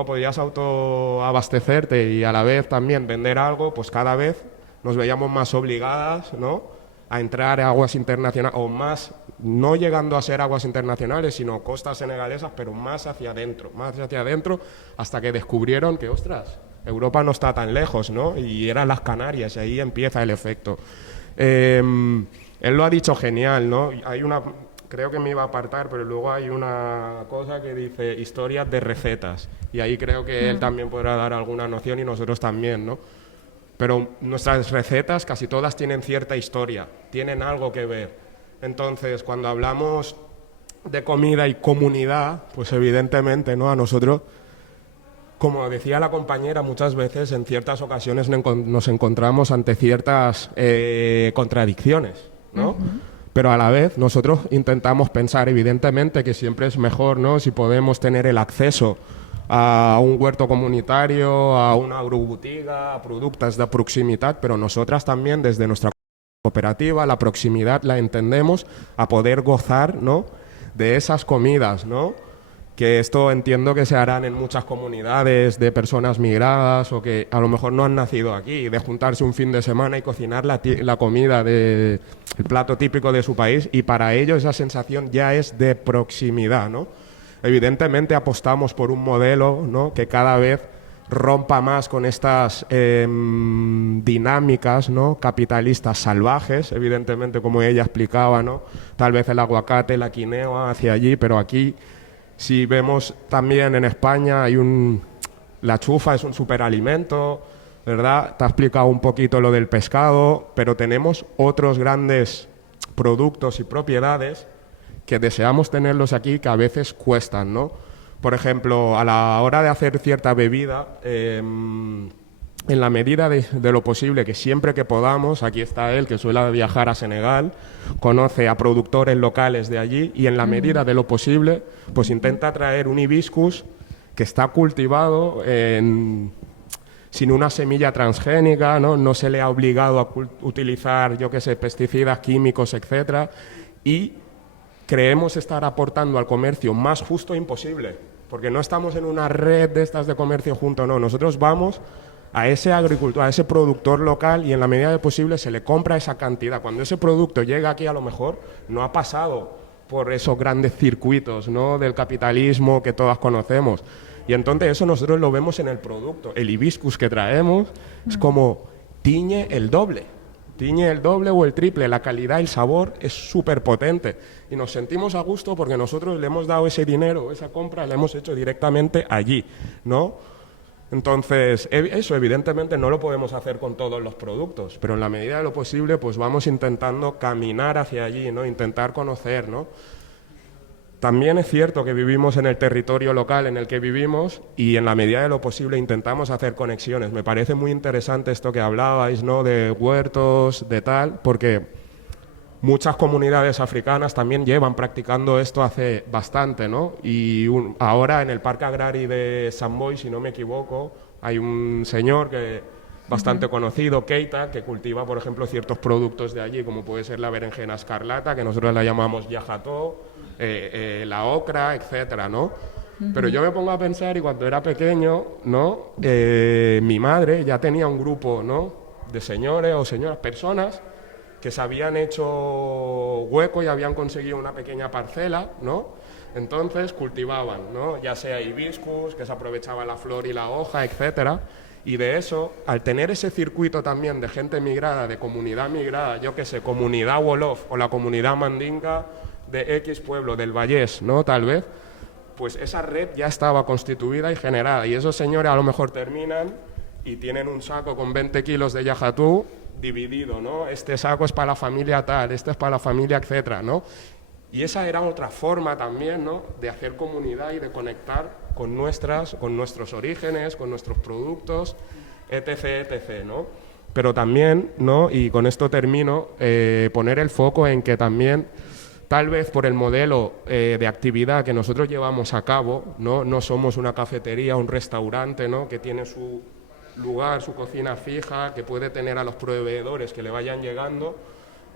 podías autoabastecerte y a la vez también vender algo, pues cada vez nos veíamos más obligadas, ¿no?, a entrar a aguas internacionales, o más no llegando a ser aguas internacionales, sino costas senegalesas, pero más hacia adentro, hasta que descubrieron que, ostras, Europa no está tan lejos, ¿no? Y eran las Canarias, y ahí empieza el efecto. Él lo ha dicho genial, ¿no? Hay una, creo que me iba a apartar, pero luego hay una cosa que dice historias de recetas, y ahí creo que él también podrá dar alguna noción y nosotros también, ¿no? Pero nuestras recetas casi todas tienen cierta historia, tienen algo que ver. Entonces, cuando hablamos de comida y comunidad, pues evidentemente, ¿no? A nosotros, como decía la compañera, muchas veces en ciertas ocasiones nos encontramos ante ciertas contradicciones, ¿no? Pero a la vez nosotros intentamos pensar, evidentemente, que siempre es mejor, ¿no? Si podemos tener el acceso a un huerto comunitario, a una agrobutiga, a productos de proximidad, pero nosotras también desde nuestra cooperativa la proximidad la entendemos a poder gozar, ¿no? De esas comidas, ¿no? Que esto entiendo que se harán en muchas comunidades de personas migradas o que a lo mejor no han nacido aquí, de juntarse un fin de semana y cocinar la comida, el plato típico de su país, y para ellos esa sensación ya es de proximidad, ¿no? Evidentemente apostamos por un modelo, ¿no? Que cada vez rompa más con estas dinámicas, ¿no? Capitalistas salvajes, evidentemente, como ella explicaba, ¿no? Tal vez el aguacate, la quinoa hacia allí, pero aquí, si vemos también en España, la chufa es un superalimento, ¿verdad? Te ha explicado un poquito lo del pescado, pero tenemos otros grandes productos y propiedades que deseamos tenerlos aquí, que a veces cuestan, ¿no? Por ejemplo, a la hora de hacer cierta bebida, en la medida de lo posible, que siempre que podamos, aquí está él, que suele viajar a Senegal, conoce a productores locales de allí, y en la medida de lo posible, pues intenta traer un hibiscus que está cultivado sin una semilla transgénica, ¿no? No se le ha obligado a utilizar, yo qué sé, pesticidas, químicos, etcétera, y creemos estar aportando al comercio más justo imposible, porque no estamos en una red de estas de comercio junto, no, nosotros vamos a ese agricultor, a ese productor local, y en la medida de posible se le compra esa cantidad. Cuando ese producto llega aquí, a lo mejor no ha pasado por esos grandes circuitos, ¿no? Del capitalismo que todas conocemos, y entonces eso nosotros lo vemos en el producto. El hibiscus que traemos es como tiñe el doble o el triple, la calidad y el sabor es súper potente, y nos sentimos a gusto porque nosotros le hemos dado ese dinero, esa compra la hemos hecho directamente allí, ¿no? Entonces, eso evidentemente no lo podemos hacer con todos los productos, pero en la medida de lo posible pues vamos intentando caminar hacia allí, ¿no? Intentar conocer, ¿no? También es cierto que vivimos en el territorio local en el que vivimos, y en la medida de lo posible intentamos hacer conexiones. Me parece muy interesante esto que hablabais, ¿no? De huertos, de tal, porque muchas comunidades africanas también llevan practicando esto hace bastante, ¿no? Y ahora en el Parque Agrari de Sant Boi, si no me equivoco, hay un señor bastante conocido, Keita, que cultiva, por ejemplo, ciertos productos de allí, como puede ser la berenjena escarlata, que nosotros la llamamos yajató, la ocra, etcétera, ¿no? Pero yo me pongo a pensar, y cuando era pequeño, ¿no? Mi madre ya tenía un grupo, ¿no? De señores o señoras, personas que se habían hecho hueco y habían conseguido una pequeña parcela, ¿no? Entonces cultivaban, ¿no? Ya sea hibiscus, que se aprovechaba la flor y la hoja, etcétera. Y de eso, al tener ese circuito también de gente migrada, de comunidad migrada, yo qué sé, comunidad Wolof o la comunidad mandinga de X pueblo, del Vallés, ¿no? Tal vez, pues esa red ya estaba constituida y generada, y esos señores a lo mejor terminan y tienen un saco con 20 kilos de yajatú dividido, ¿no? Este saco es para la familia tal, este es para la familia, etcétera, ¿no? Y esa era otra forma también, ¿no? De hacer comunidad y de conectar con nuestros orígenes, con nuestros productos, etc., etc., ¿no? Pero también, ¿no? Y con esto termino, poner el foco en que también, tal vez por el modelo de actividad que nosotros llevamos a cabo, no somos una cafetería, un restaurante, ¿no? Que tiene su lugar, su cocina fija, que puede tener a los proveedores que le vayan llegando.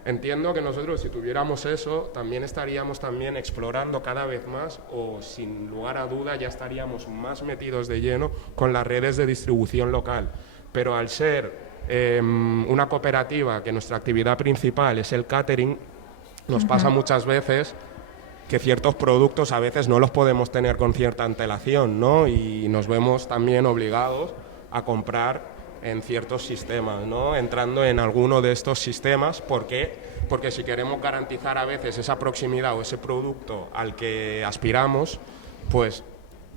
Entiendo que nosotros, si tuviéramos eso, también estaríamos también explorando cada vez más, o sin lugar a duda ya estaríamos más metidos de lleno con las redes de distribución local. Pero al ser una cooperativa, que nuestra actividad principal es el catering, Nos pasa muchas veces que ciertos productos a veces no los podemos tener con cierta antelación, ¿no? Y nos vemos también obligados a comprar en ciertos sistemas, ¿no? Entrando en alguno de estos sistemas. ¿Por qué? Porque si queremos garantizar a veces esa proximidad o ese producto al que aspiramos, pues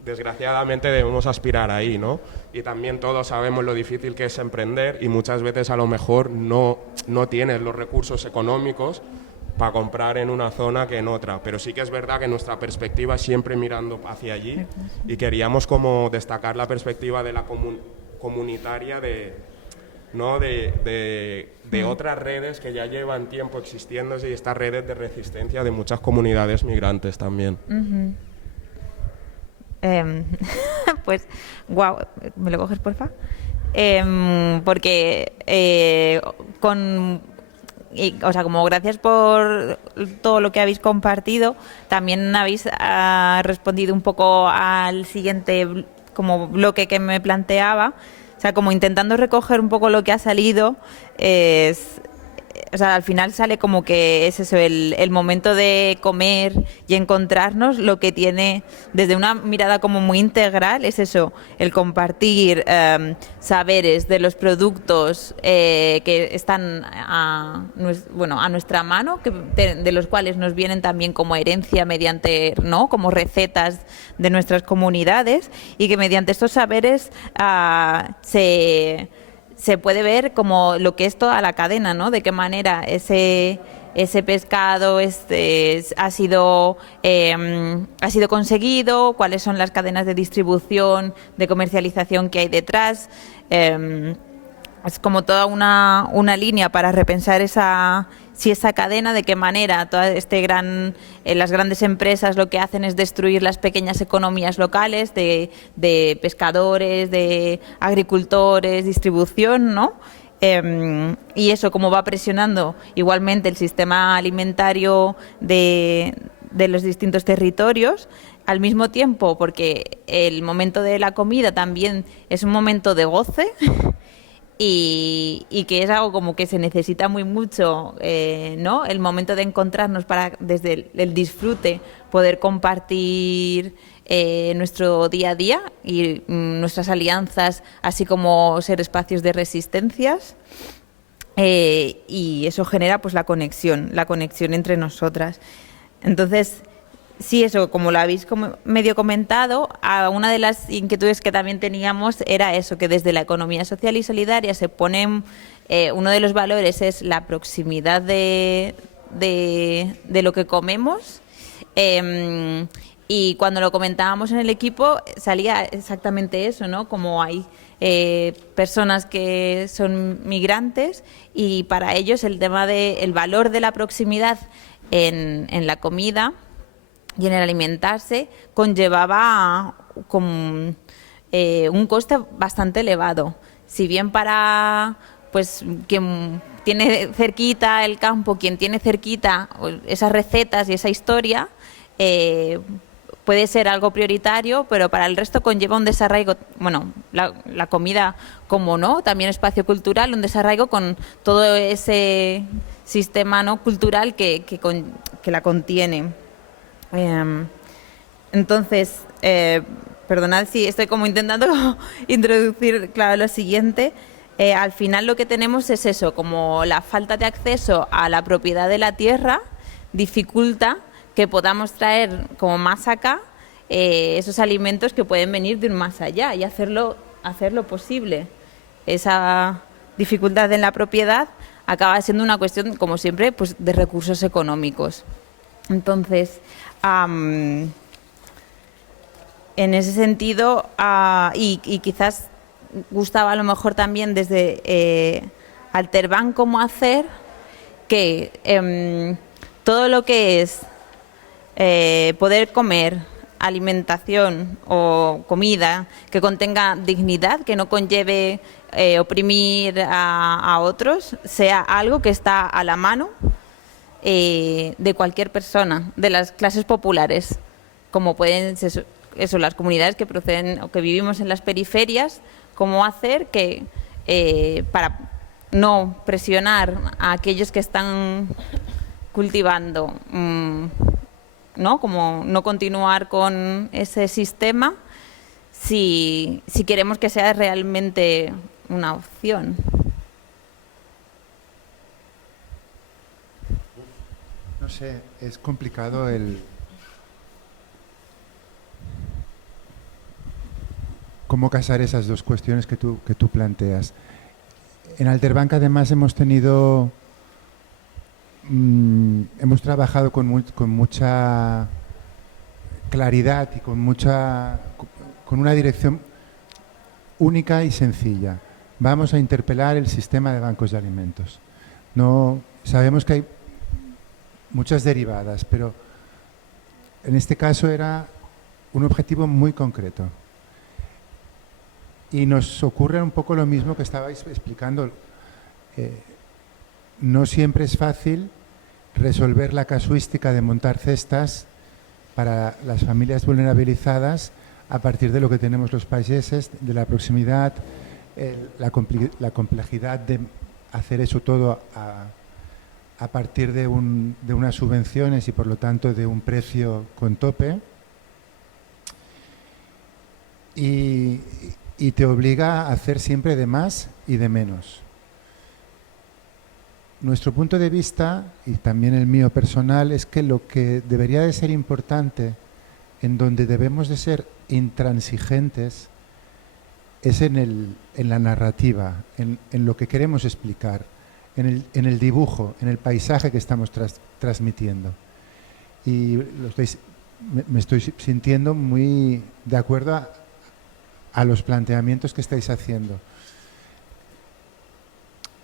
desgraciadamente debemos aspirar ahí, ¿no? Y también todos sabemos lo difícil que es emprender y muchas veces a lo mejor no tienes los recursos económicos para comprar en una zona que en otra, pero sí que es verdad que nuestra perspectiva es siempre mirando hacia allí y queríamos como destacar la perspectiva de la comunitaria de otras redes que ya llevan tiempo existiéndose y estas redes de resistencia de muchas comunidades migrantes también. Pues, guau, ¿me lo coges, porfa? Porque o sea, como gracias por todo lo que habéis compartido, también habéis respondido un poco al siguiente como bloque que me planteaba, o sea, como intentando recoger un poco lo que ha salido, o sea, al final sale como que es eso, el momento de comer y encontrarnos, lo que tiene desde una mirada como muy integral, es eso, el compartir saberes de los productos que están a nuestra mano, de los cuales nos vienen también como herencia mediante, ¿no?, como recetas de nuestras comunidades, y que mediante estos saberes se puede ver como lo que es toda la cadena, ¿no? De qué manera ese pescado ha sido conseguido, cuáles son las cadenas de distribución, de comercialización que hay detrás. Es como toda una línea para repensar esa cadena, de qué manera las grandes empresas lo que hacen es destruir las pequeñas economías locales de pescadores, de agricultores, distribución, ¿no? Y eso cómo va presionando igualmente el sistema alimentario de los distintos territorios, al mismo tiempo porque el momento de la comida también es un momento de goce. Y que es algo como que se necesita muy mucho, ¿no? El momento de encontrarnos para, desde el disfrute, poder compartir nuestro día a día y nuestras alianzas, así como ser espacios de resistencias. Y eso genera pues la conexión entre nosotras. Entonces, sí, eso, como lo habéis medio comentado, una de las inquietudes que también teníamos era eso, que desde la economía social y solidaria se pone, uno de los valores es la proximidad de lo que comemos, y cuando lo comentábamos en el equipo salía exactamente eso, ¿no? Como hay personas que son migrantes y para ellos el tema del valor de la proximidad en la comida y en el alimentarse conllevaba un coste bastante elevado. Si bien para pues quien tiene cerquita el campo, quien tiene cerquita esas recetas y esa historia, puede ser algo prioritario, pero para el resto conlleva un desarraigo, bueno, la comida como no, también espacio cultural, un desarraigo con todo ese sistema, ¿no?, cultural que la contiene. Entonces, perdonad si estoy como intentando introducir, claro, lo siguiente. Al final lo que tenemos es eso, como la falta de acceso a la propiedad de la tierra dificulta que podamos traer como más acá esos alimentos que pueden venir de un más allá y hacerlo posible. Esa dificultad en la propiedad acaba siendo una cuestión, como siempre, pues de recursos económicos. Entonces, en ese sentido, y quizás gustaba a lo mejor también desde Alterban cómo hacer que todo lo que es poder comer, alimentación o comida que contenga dignidad, que no conlleve oprimir a otros, sea algo que está a la mano de cualquier persona, de las clases populares, como pueden ser eso, las comunidades que proceden o que vivimos en las periferias, cómo hacer que para no presionar a aquellos que están cultivando, ¿no? Como no continuar con ese sistema si queremos que sea realmente una opción. No sé, es complicado cómo casar esas dos cuestiones que tú planteas. En Alterbank además hemos trabajado con mucha claridad y con una dirección única y sencilla. Vamos a interpelar el sistema de bancos de alimentos. No, sabemos que hay muchas derivadas, pero en este caso era un objetivo muy concreto. Y nos ocurre un poco lo mismo que estabais explicando. No siempre es fácil resolver la casuística de montar cestas para las familias vulnerabilizadas a partir de lo que tenemos los países, de la proximidad, la complejidad de hacer eso todo a partir de unas subvenciones y por lo tanto de un precio con tope. Y te obliga a hacer siempre de más y de menos. Nuestro punto de vista, y también el mío personal, es que lo que debería de ser importante, en donde debemos de ser intransigentes, es en la narrativa, en lo que queremos explicar, en el dibujo, en el paisaje que estamos transmitiendo. Y me estoy sintiendo muy de acuerdo a los planteamientos que estáis haciendo.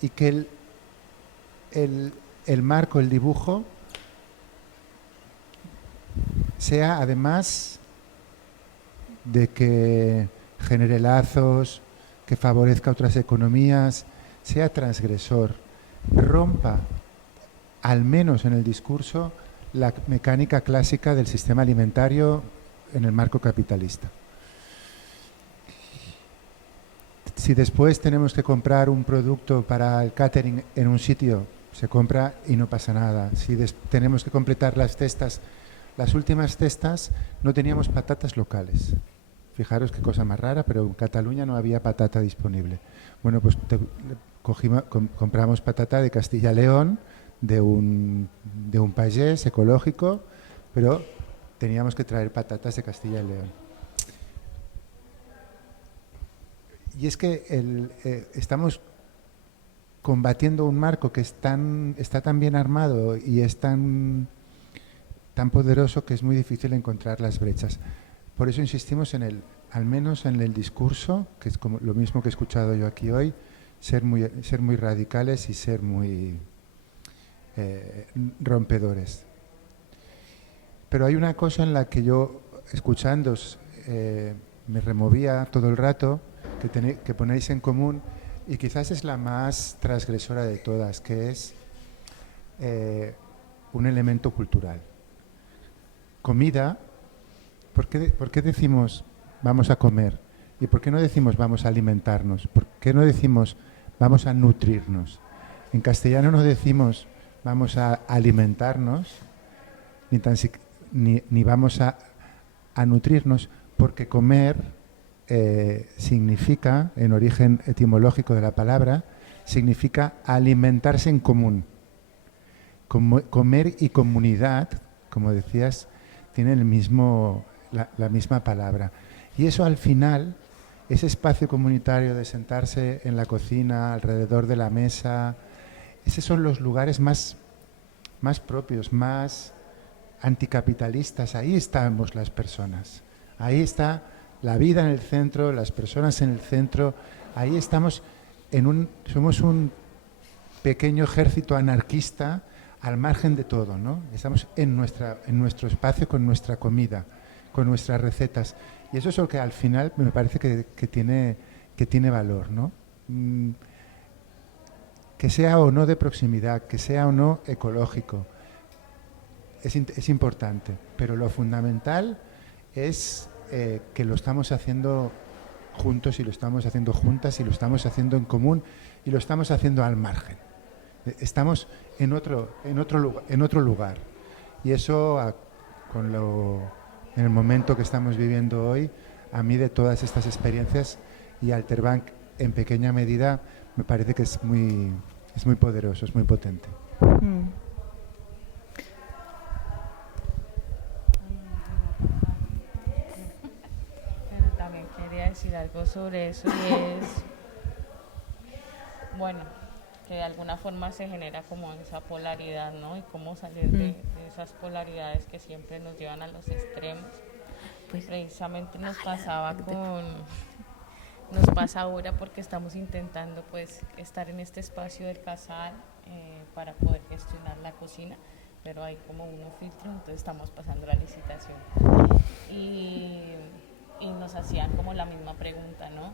Y que el marco, el dibujo, sea además de que genere lazos, que favorezca otras economías, sea transgresor, rompa, al menos en el discurso, la mecánica clásica del sistema alimentario en el marco capitalista. Si después tenemos que comprar un producto para el catering en un sitio, se compra y no pasa nada. Si tenemos que completar las cestas, las últimas cestas no teníamos patatas locales. Fijaros qué cosa más rara, pero en Cataluña no había patata disponible. Bueno, pues compramos patata de Castilla y León, de un pagés ecológico, pero teníamos que traer patatas de Castilla y León. Y es que estamos combatiendo un marco que está tan bien armado y es tan poderoso que es muy difícil encontrar las brechas. Por eso insistimos al menos en el discurso, que es como lo mismo que he escuchado yo aquí hoy, ser muy radicales y ser muy rompedores. Pero hay una cosa en la que yo, escuchándoos, me removía todo el rato, que ponéis en común, y quizás es la más transgresora de todas, que es un elemento cultural. Comida, ¿por qué decimos vamos a comer? ¿Y por qué no decimos vamos a alimentarnos? ¿Por qué no decimos vamos a nutrirnos? En castellano no decimos vamos a alimentarnos, ni vamos a nutrirnos, porque comer significa, en origen etimológico de la palabra, significa alimentarse en común. Comer y comunidad, como decías, tienen la misma palabra. Y eso al final, ese espacio comunitario de sentarse en la cocina, alrededor de la mesa, esos son los lugares más propios, más anticapitalistas. Ahí estamos las personas. Ahí está la vida en el centro, las personas en el centro. Ahí estamos somos un pequeño ejército anarquista al margen de todo, ¿no? Estamos en nuestro espacio con nuestra comida, con nuestras recetas. Y eso es lo que al final me parece que tiene valor, ¿no? Que sea o no de proximidad, que sea o no ecológico, es importante. Pero lo fundamental es que lo estamos haciendo juntos y lo estamos haciendo juntas y lo estamos haciendo en común y lo estamos haciendo al margen. Estamos en otro lugar. Y eso, en el momento que estamos viviendo hoy, a mí de todas estas experiencias y Alterbank en pequeña medida me parece que es muy poderoso, es muy potente. Pero también quería decir algo sobre eso y es, bueno, que de alguna forma se genera como esa polaridad, ¿no? Y cómo salir de esas polaridades que siempre nos llevan a los extremos. Pues precisamente nos pasa ahora porque estamos intentando pues estar en este espacio del casal para poder gestionar la cocina, pero hay como unos filtros, entonces estamos pasando la licitación y nos hacían como la misma pregunta, ¿no?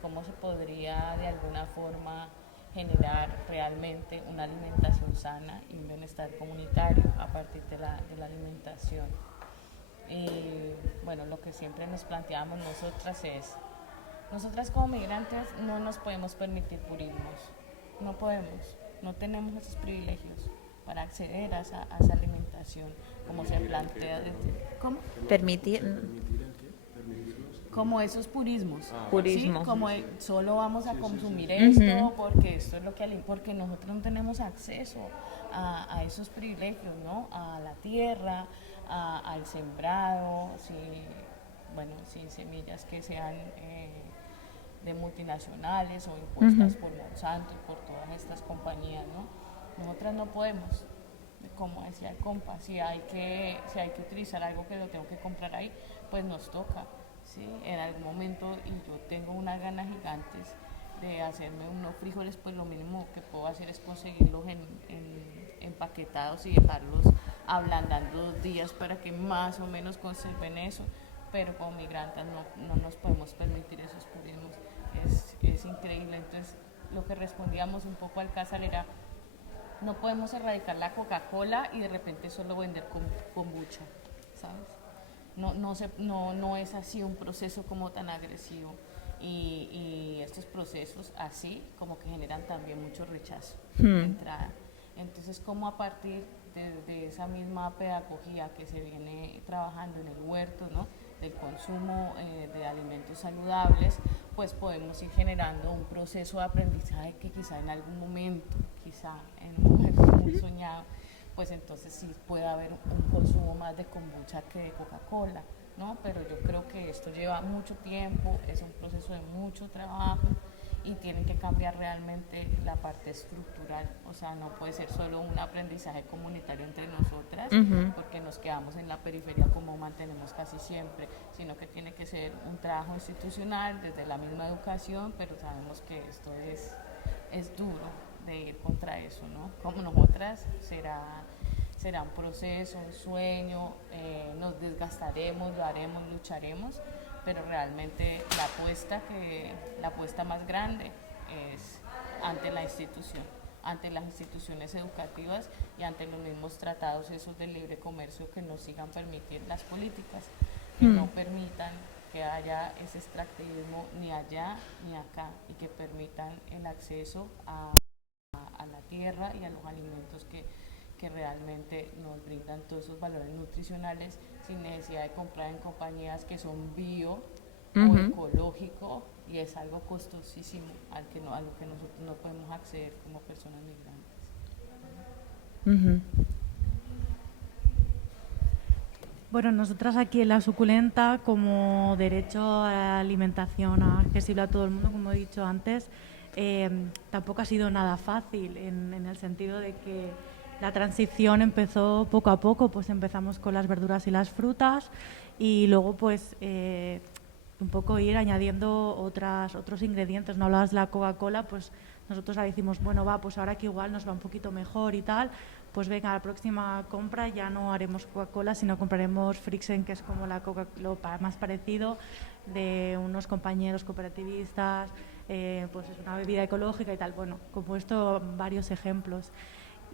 ¿Cómo se podría de alguna forma generar realmente una alimentación sana y un bienestar comunitario a partir de la alimentación? Y bueno, lo que siempre nos planteamos nosotras como migrantes no nos podemos permitir purismos, no tenemos esos privilegios para acceder a esa alimentación, como se plantea desde... ¿Cómo? Como esos purismos, Purismo. ¿sí? Como solo vamos a consumir esto porque esto es lo que porque nosotros no tenemos acceso a esos privilegios, ¿no? A la tierra, al sembrado, sin semillas que sean de multinacionales o impuestas por Monsanto y por todas estas compañías, ¿no? Nosotras no podemos, como decía el compa, si hay que utilizar algo que lo tengo que comprar ahí, pues nos toca, ¿sí? En algún momento, y yo tengo unas ganas gigantes de hacerme unos frijoles, pues lo mínimo que puedo hacer es conseguirlos empaquetados y dejarlos ablandando 2 días para que más o menos conserven eso, pero como migrantes no nos podemos permitir esos purismos, es increíble. Entonces lo que respondíamos un poco al Casal era, no podemos erradicar la Coca-Cola y de repente solo vender kombucha, ¿sabes? No es así un proceso como tan agresivo y estos procesos así como que generan también mucho rechazo de entrada. Entonces, como a partir de esa misma pedagogía que se viene trabajando en el huerto, ¿no? Del consumo de alimentos saludables, pues podemos ir generando un proceso de aprendizaje que quizá en un momento muy soñado, pues entonces sí puede haber un consumo más de kombucha que de Coca-Cola, ¿no? Pero yo creo que esto lleva mucho tiempo, es un proceso de mucho trabajo y tienen que cambiar realmente la parte estructural, o sea, no puede ser solo un aprendizaje comunitario entre nosotras, porque nos quedamos en la periferia como mantenemos casi siempre, sino que tiene que ser un trabajo institucional desde la misma educación, pero sabemos que esto es duro de ir contra eso, ¿no? Como nosotras será un proceso, un sueño, nos desgastaremos, lo haremos, lucharemos, pero realmente la apuesta más grande es ante la institución, ante las instituciones educativas y ante los mismos tratados esos de libre comercio que nos sigan permitir las políticas, que no permitan que haya ese extractivismo ni allá ni acá y que permitan el acceso a la tierra y a los alimentos que realmente nos brindan todos esos valores nutricionales sin necesidad de comprar en compañías que son bio o ecológico, y es algo costosísimo a lo que nosotros no podemos acceder como personas migrantes. Bueno, nosotras aquí en La Suculenta, como derecho a la alimentación accesible a todo el mundo, como he dicho antes, tampoco ha sido nada fácil en el sentido de que la transición empezó poco a poco, pues empezamos con las verduras y las frutas y luego pues un poco ir añadiendo otros ingredientes. No hablabas de la Coca-Cola, pues nosotros ahora decimos, bueno, pues ahora que igual nos va un poquito mejor y tal, pues venga, la próxima compra ya no haremos Coca-Cola, sino compraremos Frixen, que es como lo más parecido de unos compañeros cooperativistas, pues es una bebida ecológica y tal. Bueno, como esto, varios ejemplos.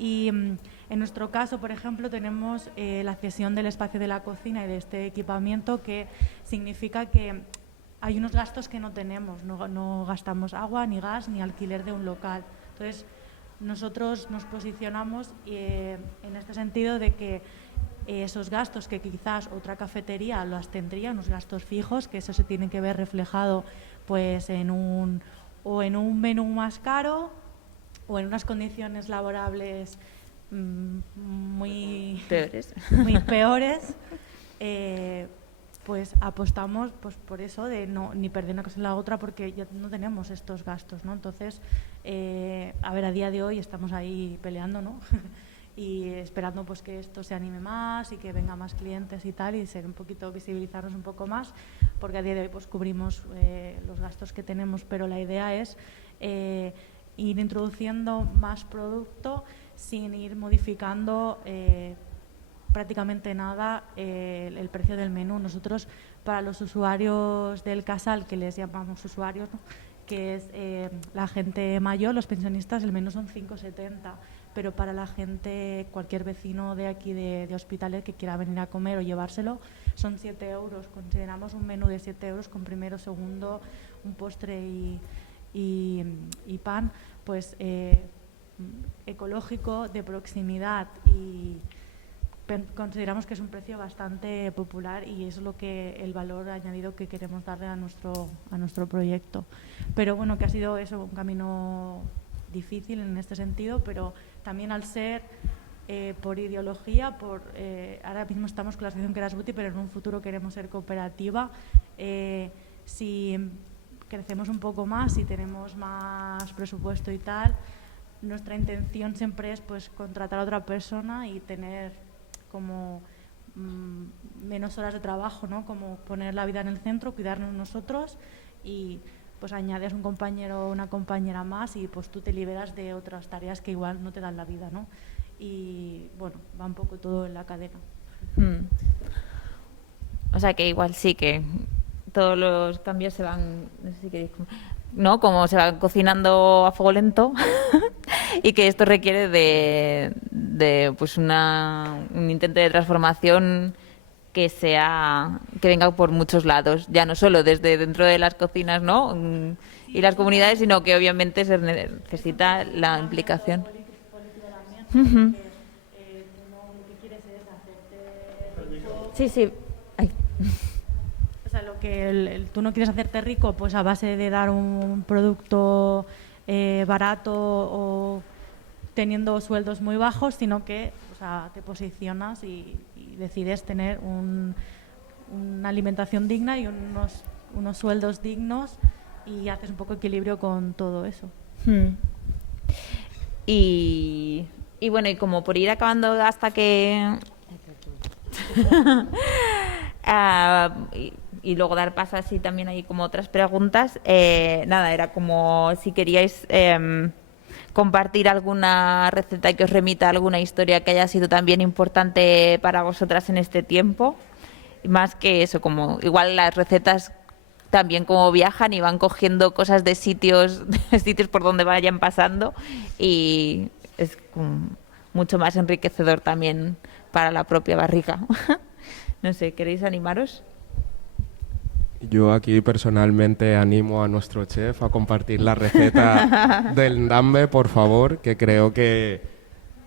Y en nuestro caso, por ejemplo, tenemos la cesión del espacio de la cocina y de este equipamiento, que significa que hay unos gastos que no tenemos, no gastamos agua, ni gas, ni alquiler de un local. Entonces, nosotros nos posicionamos en este sentido de que esos gastos que quizás otra cafetería los tendría, unos gastos fijos, que eso se tiene que ver reflejado pues en un menú más caro o en unas condiciones laborables muy peores, pues apostamos pues por eso de no ni perder una cosa en la otra, porque ya no tenemos estos gastos, ¿no? Entonces, a ver, a día de hoy estamos ahí peleando, ¿no? Y esperando pues que esto se anime más y que venga más clientes y tal, y ser un poquito, visibilizarnos un poco más, porque a día de hoy pues cubrimos los gastos que tenemos, pero la idea es ir introduciendo más producto sin ir modificando prácticamente nada el precio del menú. Nosotros, para los usuarios del Casal, que les llamamos usuarios, ¿no?, que es la gente mayor, los pensionistas, el menú son 5,70, pero para la gente, cualquier vecino de aquí de Hospitalet que quiera venir a comer o llevárselo, son 7 euros. Consideramos un menú de 7 euros con primero, segundo, un postre y pan, pues ecológico, de proximidad, y consideramos que es un precio bastante popular, y es lo que el valor añadido que queremos darle a nuestro proyecto. Pero bueno, que ha sido eso, un camino difícil en este sentido, pero también al ser por ideología, ahora mismo estamos con la asociación Kerasbuti, pero en un futuro queremos ser cooperativa. Si crecemos un poco más, si tenemos más presupuesto y tal, nuestra intención siempre es pues contratar a otra persona y tener como menos horas de trabajo, ¿no? Como poner la vida en el centro, cuidarnos nosotros, y pues añades un compañero o una compañera más y pues tú te liberas de otras tareas que igual no te dan la vida, ¿no? Y bueno, va un poco todo en la cadena. O sea que igual sí que todos los cambios se van, no sé si queréis, ¿no? Como se van cocinando a fuego lento y que esto requiere de pues un intento de transformación que venga por muchos lados, ya no solo desde dentro de las cocinas, ¿no?, y las comunidades, sino que obviamente se necesita la implicación. Sí, sí. Ay. O sea, lo que tú no quieres hacerte rico pues a base de dar un producto barato o teniendo sueldos muy bajos, sino que, o sea, te posicionas y decides tener una alimentación digna y unos sueldos dignos, y haces un poco equilibrio con todo eso. Y bueno, y como por ir acabando hasta que y luego dar paso así también hay como otras preguntas, nada, era como si queríais compartir alguna receta que os remita a alguna historia que haya sido también importante para vosotras en este tiempo. Más que eso, como igual las recetas también como viajan y van cogiendo cosas de sitios por donde vayan pasando, y es mucho más enriquecedor también para la propia barriga. No sé, ¿queréis animaros? Yo aquí personalmente animo a nuestro chef a compartir la receta del ndambe, por favor, que creo que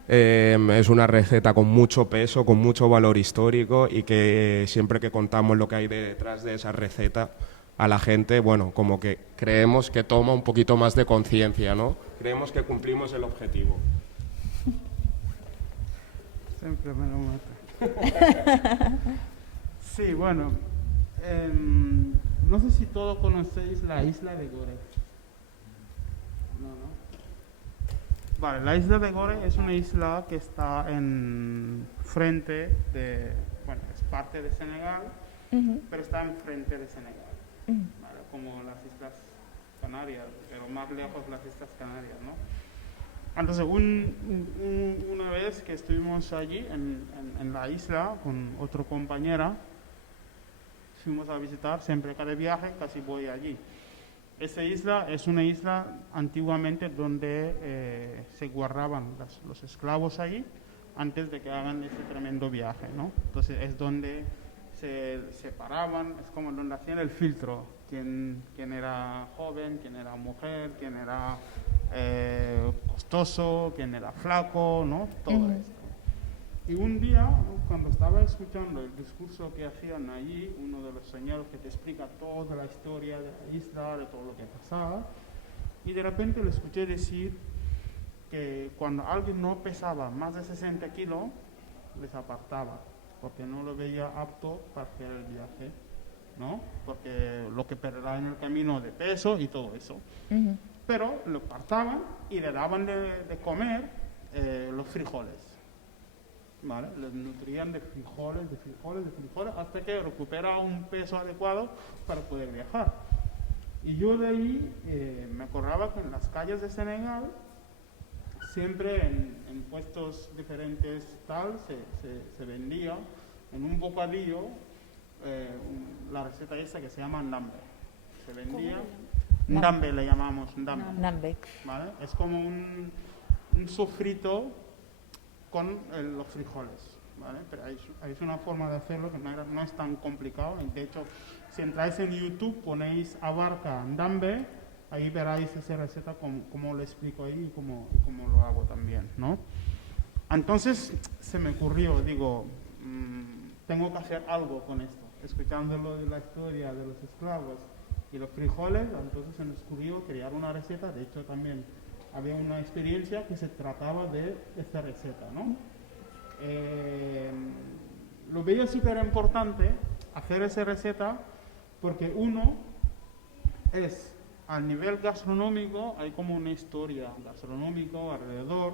es una receta con mucho peso, con mucho valor histórico, y que siempre que contamos lo que hay detrás de esa receta a la gente, bueno, como que creemos que toma un poquito más de conciencia, ¿no? Creemos que cumplimos el objetivo. Siempre me lo mata. Sí, bueno, no sé si todos conocéis la isla de Gore. ¿No? Vale, la isla de Gore es una isla que está en frente de, bueno, es parte de Senegal, pero está enfrente de Senegal, ¿vale? Como las Islas Canarias, pero más lejos las Islas Canarias, ¿no? Entonces, una vez que estuvimos allí en la isla con otra compañera, fuimos a visitar, siempre cada viaje casi voy allí. Esa isla es una isla antiguamente donde se guardaban los esclavos allí antes de que hagan ese tremendo viaje, ¿no? Entonces es donde se separaban, es como donde hacían el filtro, quién era joven, quién era mujer, quién era costoso, quién era flaco, ¿no? Todo esto. Y un día, cuando estaba escuchando el discurso que hacían allí, uno de los señores que te explica toda la historia de la isla, de todo lo que pasaba, y de repente le escuché decir que cuando alguien no pesaba más de 60 kilos, les apartaba, porque no lo veía apto para hacer el viaje, ¿no? Porque lo que perderá en el camino de peso y todo eso. Pero lo apartaban y le daban de comer los frijoles, ¿vale? Les nutrían de frijoles, hasta que recupera un peso adecuado para poder viajar. Y yo de ahí me acordaba que en las calles de Senegal, siempre en puestos diferentes tal, se vendía en un bocadillo la receta esa que se llama ndambe. Se vendía, ndambe le llamamos, ndambe. ¿Vale? Es como un sofrito con los frijoles, ¿vale? Pero hay una forma de hacerlo que no es tan complicado. De hecho, si entráis en YouTube, ponéis Abarca ndambe, ahí veréis esa receta como lo explico ahí y como lo hago también, ¿no? Entonces se me ocurrió, digo, tengo que hacer algo con esto. Escuchándolo de la historia de los esclavos y los frijoles, entonces se me ocurrió crear una receta. De hecho, también había una experiencia que se trataba de esta receta, ¿no? Lo veía súper importante hacer esa receta porque uno es, a nivel gastronómico, hay como una historia gastronómica alrededor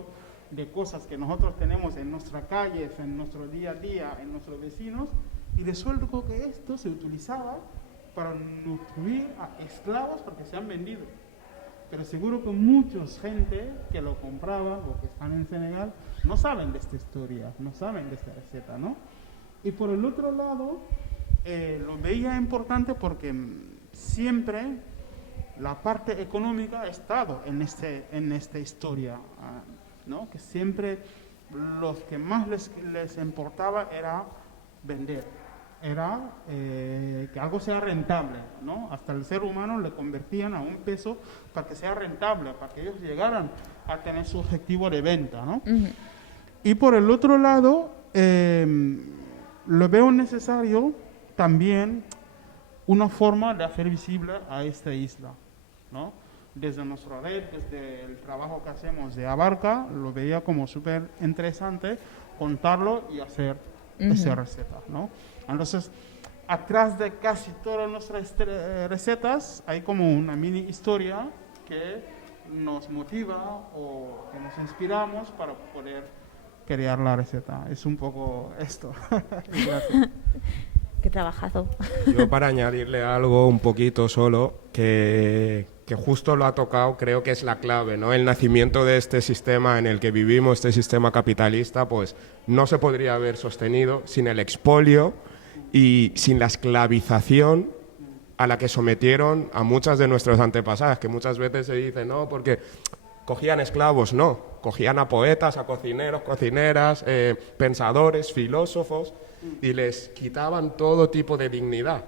de cosas que nosotros tenemos en nuestras calles, en nuestro día a día, en nuestros vecinos, y resulta que esto se utilizaba para nutrir a esclavos porque se han vendido. Pero seguro que mucha gente que lo compraba o que están en Senegal no saben de esta historia, no saben de esta receta, ¿no? Y por el otro lado, lo veía importante porque siempre la parte económica ha estado en esta historia, ¿no? Que siempre los que más les importaba era vender, era que algo sea rentable, ¿no? Hasta el ser humano le convertían a un peso para que sea rentable, para que ellos llegaran a tener su objetivo de venta, ¿no? Y por el otro lado, lo veo necesario también una forma de hacer visible a esta isla, ¿no? Desde nuestra red, desde el trabajo que hacemos de Abarca, lo veía como súper interesante contarlo y hacer esa receta, ¿no? Entonces, atrás de casi todas nuestras recetas hay como una mini historia que nos motiva o que nos inspiramos para poder crear la receta. Es un poco esto. Gracias. Qué trabajazo. Yo para añadirle algo un poquito solo, que justo lo ha tocado, creo que es la clave, ¿no? El nacimiento de este sistema en el que vivimos, este sistema capitalista, pues no se podría haber sostenido sin el expolio y sin la esclavización a la que sometieron a muchas de nuestras antepasadas, que muchas veces se dice, no, porque cogían esclavos, no, cogían a poetas, a cocineros, cocineras, pensadores, filósofos, y les quitaban todo tipo de dignidad.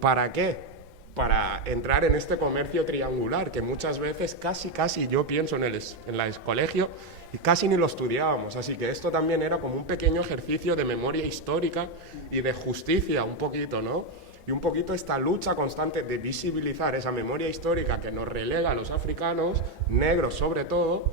¿Para qué? Para entrar en este comercio triangular, que muchas veces casi yo pienso en el colegio y casi ni lo estudiábamos. Así que esto también era como un pequeño ejercicio de memoria histórica y de justicia, un poquito, ¿no? Y un poquito esta lucha constante de visibilizar esa memoria histórica que nos relega a los africanos, negros sobre todo,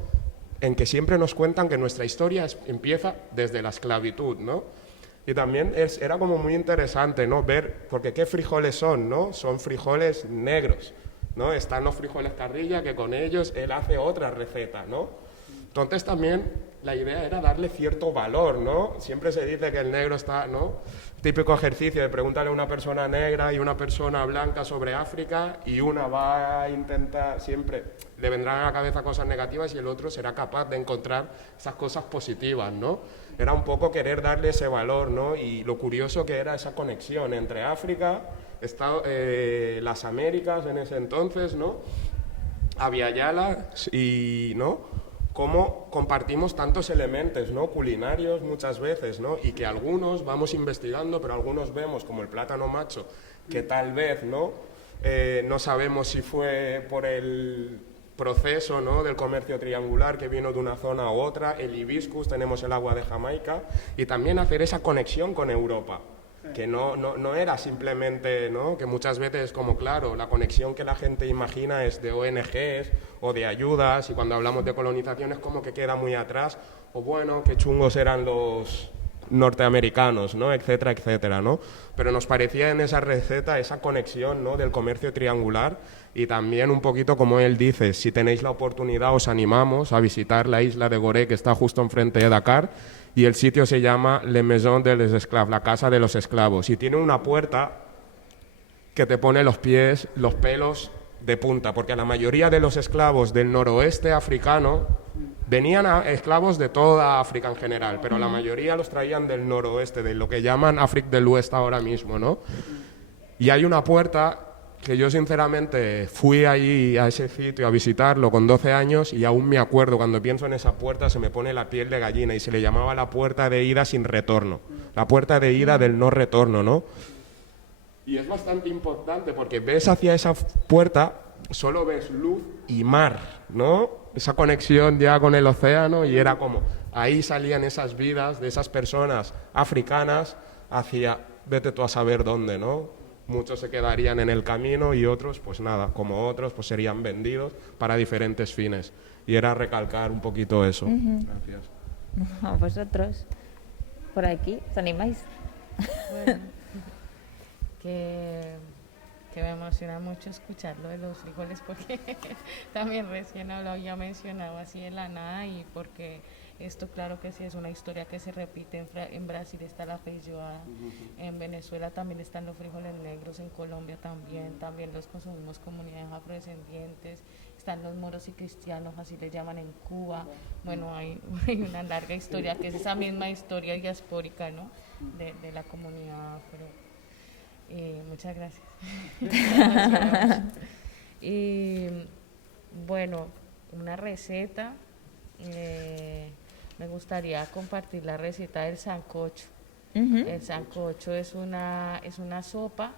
en que siempre nos cuentan que nuestra historia empieza desde la esclavitud, ¿no? Y también era como muy interesante, ¿no? Ver, porque ¿qué frijoles son, no? Son frijoles negros, ¿no? Están los frijoles Carrilla, que con ellos él hace otra receta, ¿no? Entonces también la idea era darle cierto valor, ¿no? Siempre se dice que el negro está, ¿no? Típico ejercicio de preguntarle a una persona negra y una persona blanca sobre África y una va a intentar, siempre le vendrán a la cabeza cosas negativas y el otro será capaz de encontrar esas cosas positivas, ¿no? Era un poco querer darle ese valor, ¿no? Y lo curioso que era esa conexión entre África, las Américas en ese entonces, ¿no? Aviala y, ¿no? Cómo compartimos tantos elementos, ¿no? Culinarios muchas veces, ¿no? Y que algunos vamos investigando, pero algunos vemos, como el plátano macho, que tal vez, ¿no? No sabemos si fue por el proceso, ¿no?, del comercio triangular que vino de una zona a otra, el hibiscus, tenemos el agua de Jamaica, y también hacer esa conexión con Europa, que no era simplemente, ¿no?, que muchas veces, como claro, la conexión que la gente imagina es de ONGs o de ayudas, y cuando hablamos de colonización es como que queda muy atrás, o bueno, qué chungos eran los norteamericanos, ¿no?, etcétera, etcétera, ¿no? Pero nos parecía en esa receta esa conexión, ¿no?, del comercio triangular, y también un poquito como él dice, si tenéis la oportunidad os animamos a visitar la isla de Gorée, que está justo enfrente de Dakar, y el sitio se llama Le Maison des Esclaves, la casa de los esclavos, y tiene una puerta que te pone los pelos de punta, porque la mayoría de los esclavos del noroeste africano venían esclavos de toda África en general, pero la mayoría los traían del noroeste, de lo que llaman África del Oeste ahora mismo, ¿no? Y hay una puerta que yo sinceramente fui allí a ese sitio a visitarlo con 12 años y aún me acuerdo, cuando pienso en esa puerta se me pone la piel de gallina, y se le llamaba la puerta de ida sin retorno, la puerta de ida del no retorno, ¿no? Y es bastante importante porque ves hacia esa puerta, solo ves luz y mar, ¿no? Esa conexión ya con el océano, y era como, ahí salían esas vidas de esas personas africanas hacia, vete tú a saber dónde, ¿no? Muchos se quedarían en el camino y otros, pues nada, como otros, pues serían vendidos para diferentes fines. Y era recalcar un poquito eso. Gracias. A vosotros, por aquí, ¿os animáis? Bueno, que me emociona mucho escuchar lo de los frijoles, porque también recién lo había mencionado así de la nada, y porque esto claro que sí es una historia que se repite. En Brasil está la feijoada, en Venezuela también están los frijoles negros, en Colombia también los consumimos comunidades afrodescendientes, están los moros y cristianos, así le llaman en Cuba. Bueno, hay una larga historia que es esa misma historia diaspórica, ¿no?, de la comunidad afro. Muchas gracias. Y bueno, una receta, me gustaría compartir la receta del sancocho. El sancocho es una sopa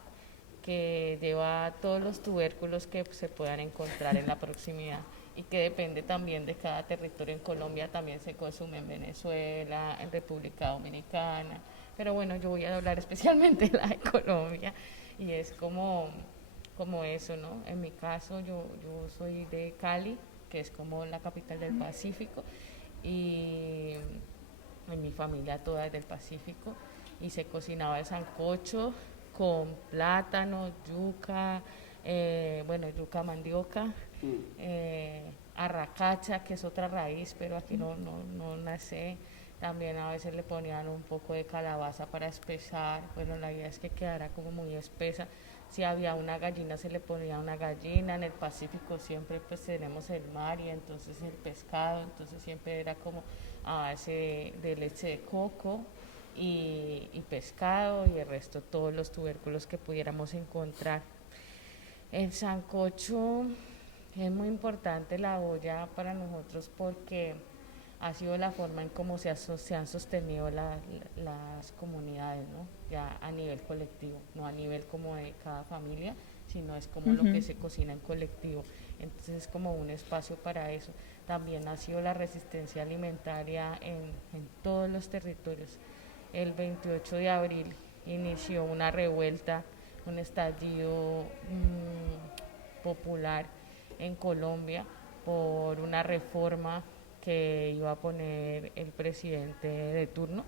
que lleva todos los tubérculos que se puedan encontrar en la proximidad, y que depende también de cada territorio. En Colombia también se consume, en Venezuela, en República Dominicana, pero bueno, yo voy a hablar especialmente de la de Colombia, y es como eso, ¿no? En mi caso, yo soy de Cali, que es como la capital del Pacífico, y en mi familia toda es del Pacífico, y se cocinaba el sancocho con plátano, yuca, yuca mandioca, arracacha, que es otra raíz, pero aquí no nace. También a veces le ponían un poco de calabaza para espesar. Bueno, la idea es que quedara como muy espesa. Si había una gallina, se le ponía una gallina. En el Pacífico siempre pues tenemos el mar, y entonces el pescado, entonces siempre era como a base de leche de coco y pescado, y el resto todos los tubérculos que pudiéramos encontrar. El sancocho es muy importante, la olla, para nosotros, porque ha sido la forma en cómo se han sostenido las comunidades, ¿no? Ya a nivel colectivo, no a nivel como de cada familia, sino es como lo que se cocina en colectivo. Entonces es como un espacio para eso. También ha sido la resistencia alimentaria en todos los territorios. El 28 de abril inició una revuelta, un estallido popular en Colombia por una reforma que iba a poner el presidente de turno,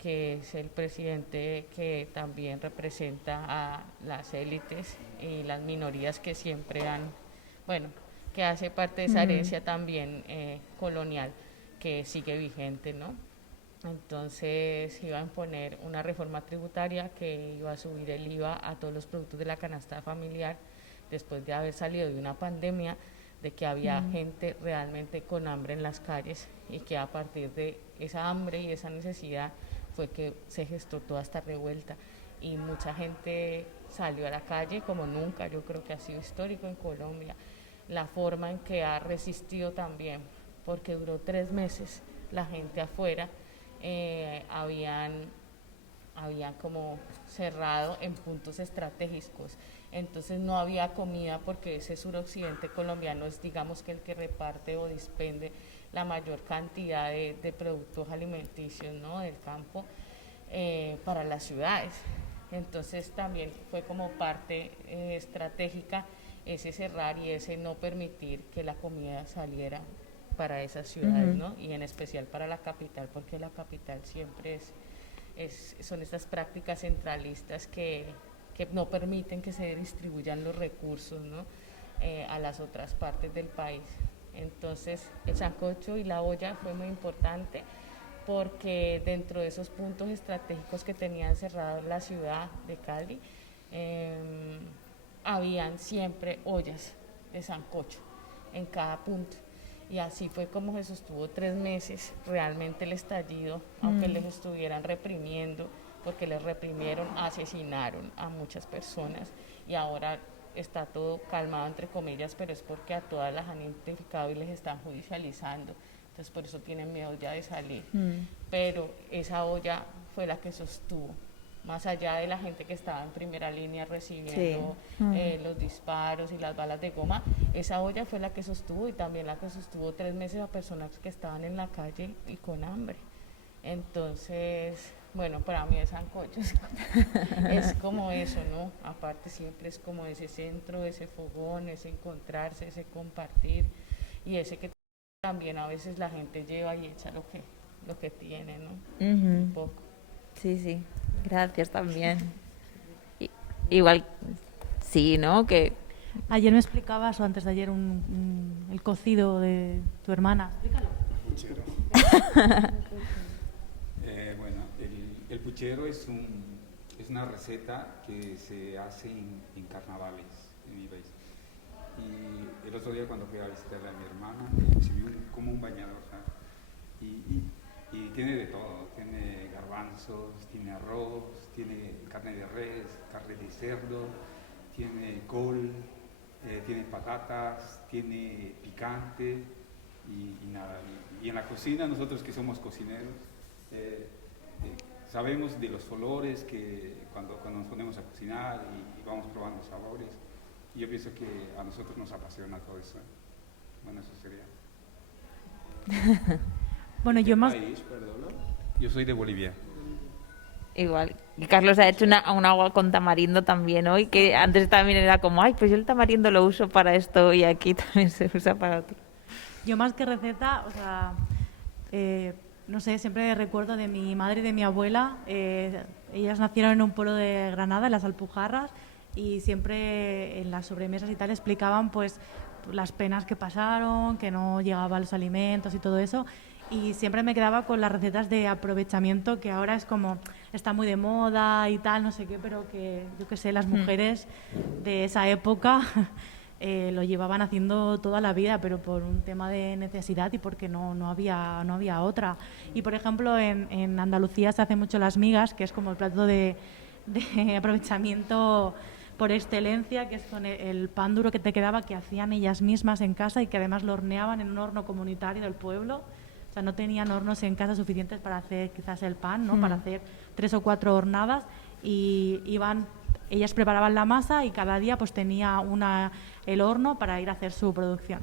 que es el presidente que también representa a las élites y las minorías que siempre que hace parte de esa herencia también colonial que sigue vigente, ¿no? Entonces iba a imponer una reforma tributaria que iba a subir el IVA a todos los productos de la canasta familiar, después de haber salido de una pandemia, de que había gente realmente con hambre en las calles, y que a partir de esa hambre y esa necesidad fue que se gestó toda esta revuelta, y mucha gente salió a la calle como nunca. Yo creo que ha sido histórico en Colombia la forma en que ha resistido también, porque duró 3 meses la gente afuera. Habían habían como cerrado en puntos estratégicos. Entonces no había comida porque ese suroccidente colombiano es, digamos, que el que reparte o dispende la mayor cantidad de productos alimenticios, ¿no?, del campo para las ciudades. Entonces también fue como parte estratégica ese cerrar y ese no permitir que la comida saliera para esas ciudades, ¿no? Y en especial para la capital, porque la capital siempre son estas prácticas centralistas que no permiten que se distribuyan los recursos, ¿no?, a las otras partes del país. Entonces el sancocho y la olla fue muy importante porque dentro de esos puntos estratégicos que tenían cerrado la ciudad de Cali, habían siempre ollas de sancocho en cada punto. Y así fue como se sostuvo 3 meses realmente el estallido, aunque les estuvieran reprimiendo, porque les reprimieron, asesinaron a muchas personas y ahora está todo calmado entre comillas, pero es porque a todas las han identificado y les están judicializando, entonces por eso tienen miedo ya de salir. Pero esa olla fue la que sostuvo, más allá de la gente que estaba en primera línea recibiendo los disparos y las balas de goma, esa olla fue la que sostuvo y también la que sostuvo 3 meses a personas que estaban en la calle y con hambre. Entonces, bueno, para mí el sancocho es como eso, ¿no? Aparte siempre es como ese centro, ese fogón, ese encontrarse, ese compartir y ese que también a veces la gente lleva y echa lo que tiene, ¿no? Un poco. Sí, sí. Gracias también. Igual, sí, ¿no? Que ayer me explicabas, o antes de ayer, el cocido de tu hermana. Explícalo. Bueno, el puchero es una receta que se hace en carnavales en mi país. Y el otro día cuando fui a visitar a mi hermana, me recibió como un bañador, ¿sabes? Y tiene de todo, tiene garbanzos, tiene arroz, tiene carne de res, carne de cerdo, tiene col, tiene patatas, tiene picante y nada. Y en la cocina, nosotros que somos cocineros, sabemos de los olores que cuando nos ponemos a cocinar y vamos probando sabores. Y yo pienso que a nosotros nos apasiona todo eso. Bueno, eso sería. Bueno, yo más... país, perdona? Yo soy de Bolivia. igual. Y Carlos ha hecho un agua con tamarindo también hoy, que antes también era como, ay, pues yo el tamarindo lo uso para esto y aquí también se usa para otro. Yo más que receta, o sea, no sé, siempre recuerdo de mi madre y de mi abuela. Ellas nacieron en un pueblo de Granada, en las Alpujarras, y siempre en las sobremesas y tal explicaban pues las penas que pasaron, que no llegaban los alimentos y todo eso. Y siempre me quedaba con las recetas de aprovechamiento, que ahora es como, está muy de moda y tal, no sé qué, pero que yo qué sé, las mujeres de esa época lo llevaban haciendo toda la vida, pero por un tema de necesidad y porque no había otra. Y por ejemplo en Andalucía se hace mucho las migas, que es como el plato de aprovechamiento por excelencia, que es con el pan duro que te quedaba, que hacían ellas mismas en casa y que además lo horneaban en un horno comunitario del pueblo. O sea, no tenían hornos en casa suficientes para hacer quizás el pan, ¿no? Para hacer 3 o 4 hornadas, y ellas preparaban la masa y cada día pues tenía el horno para ir a hacer su producción.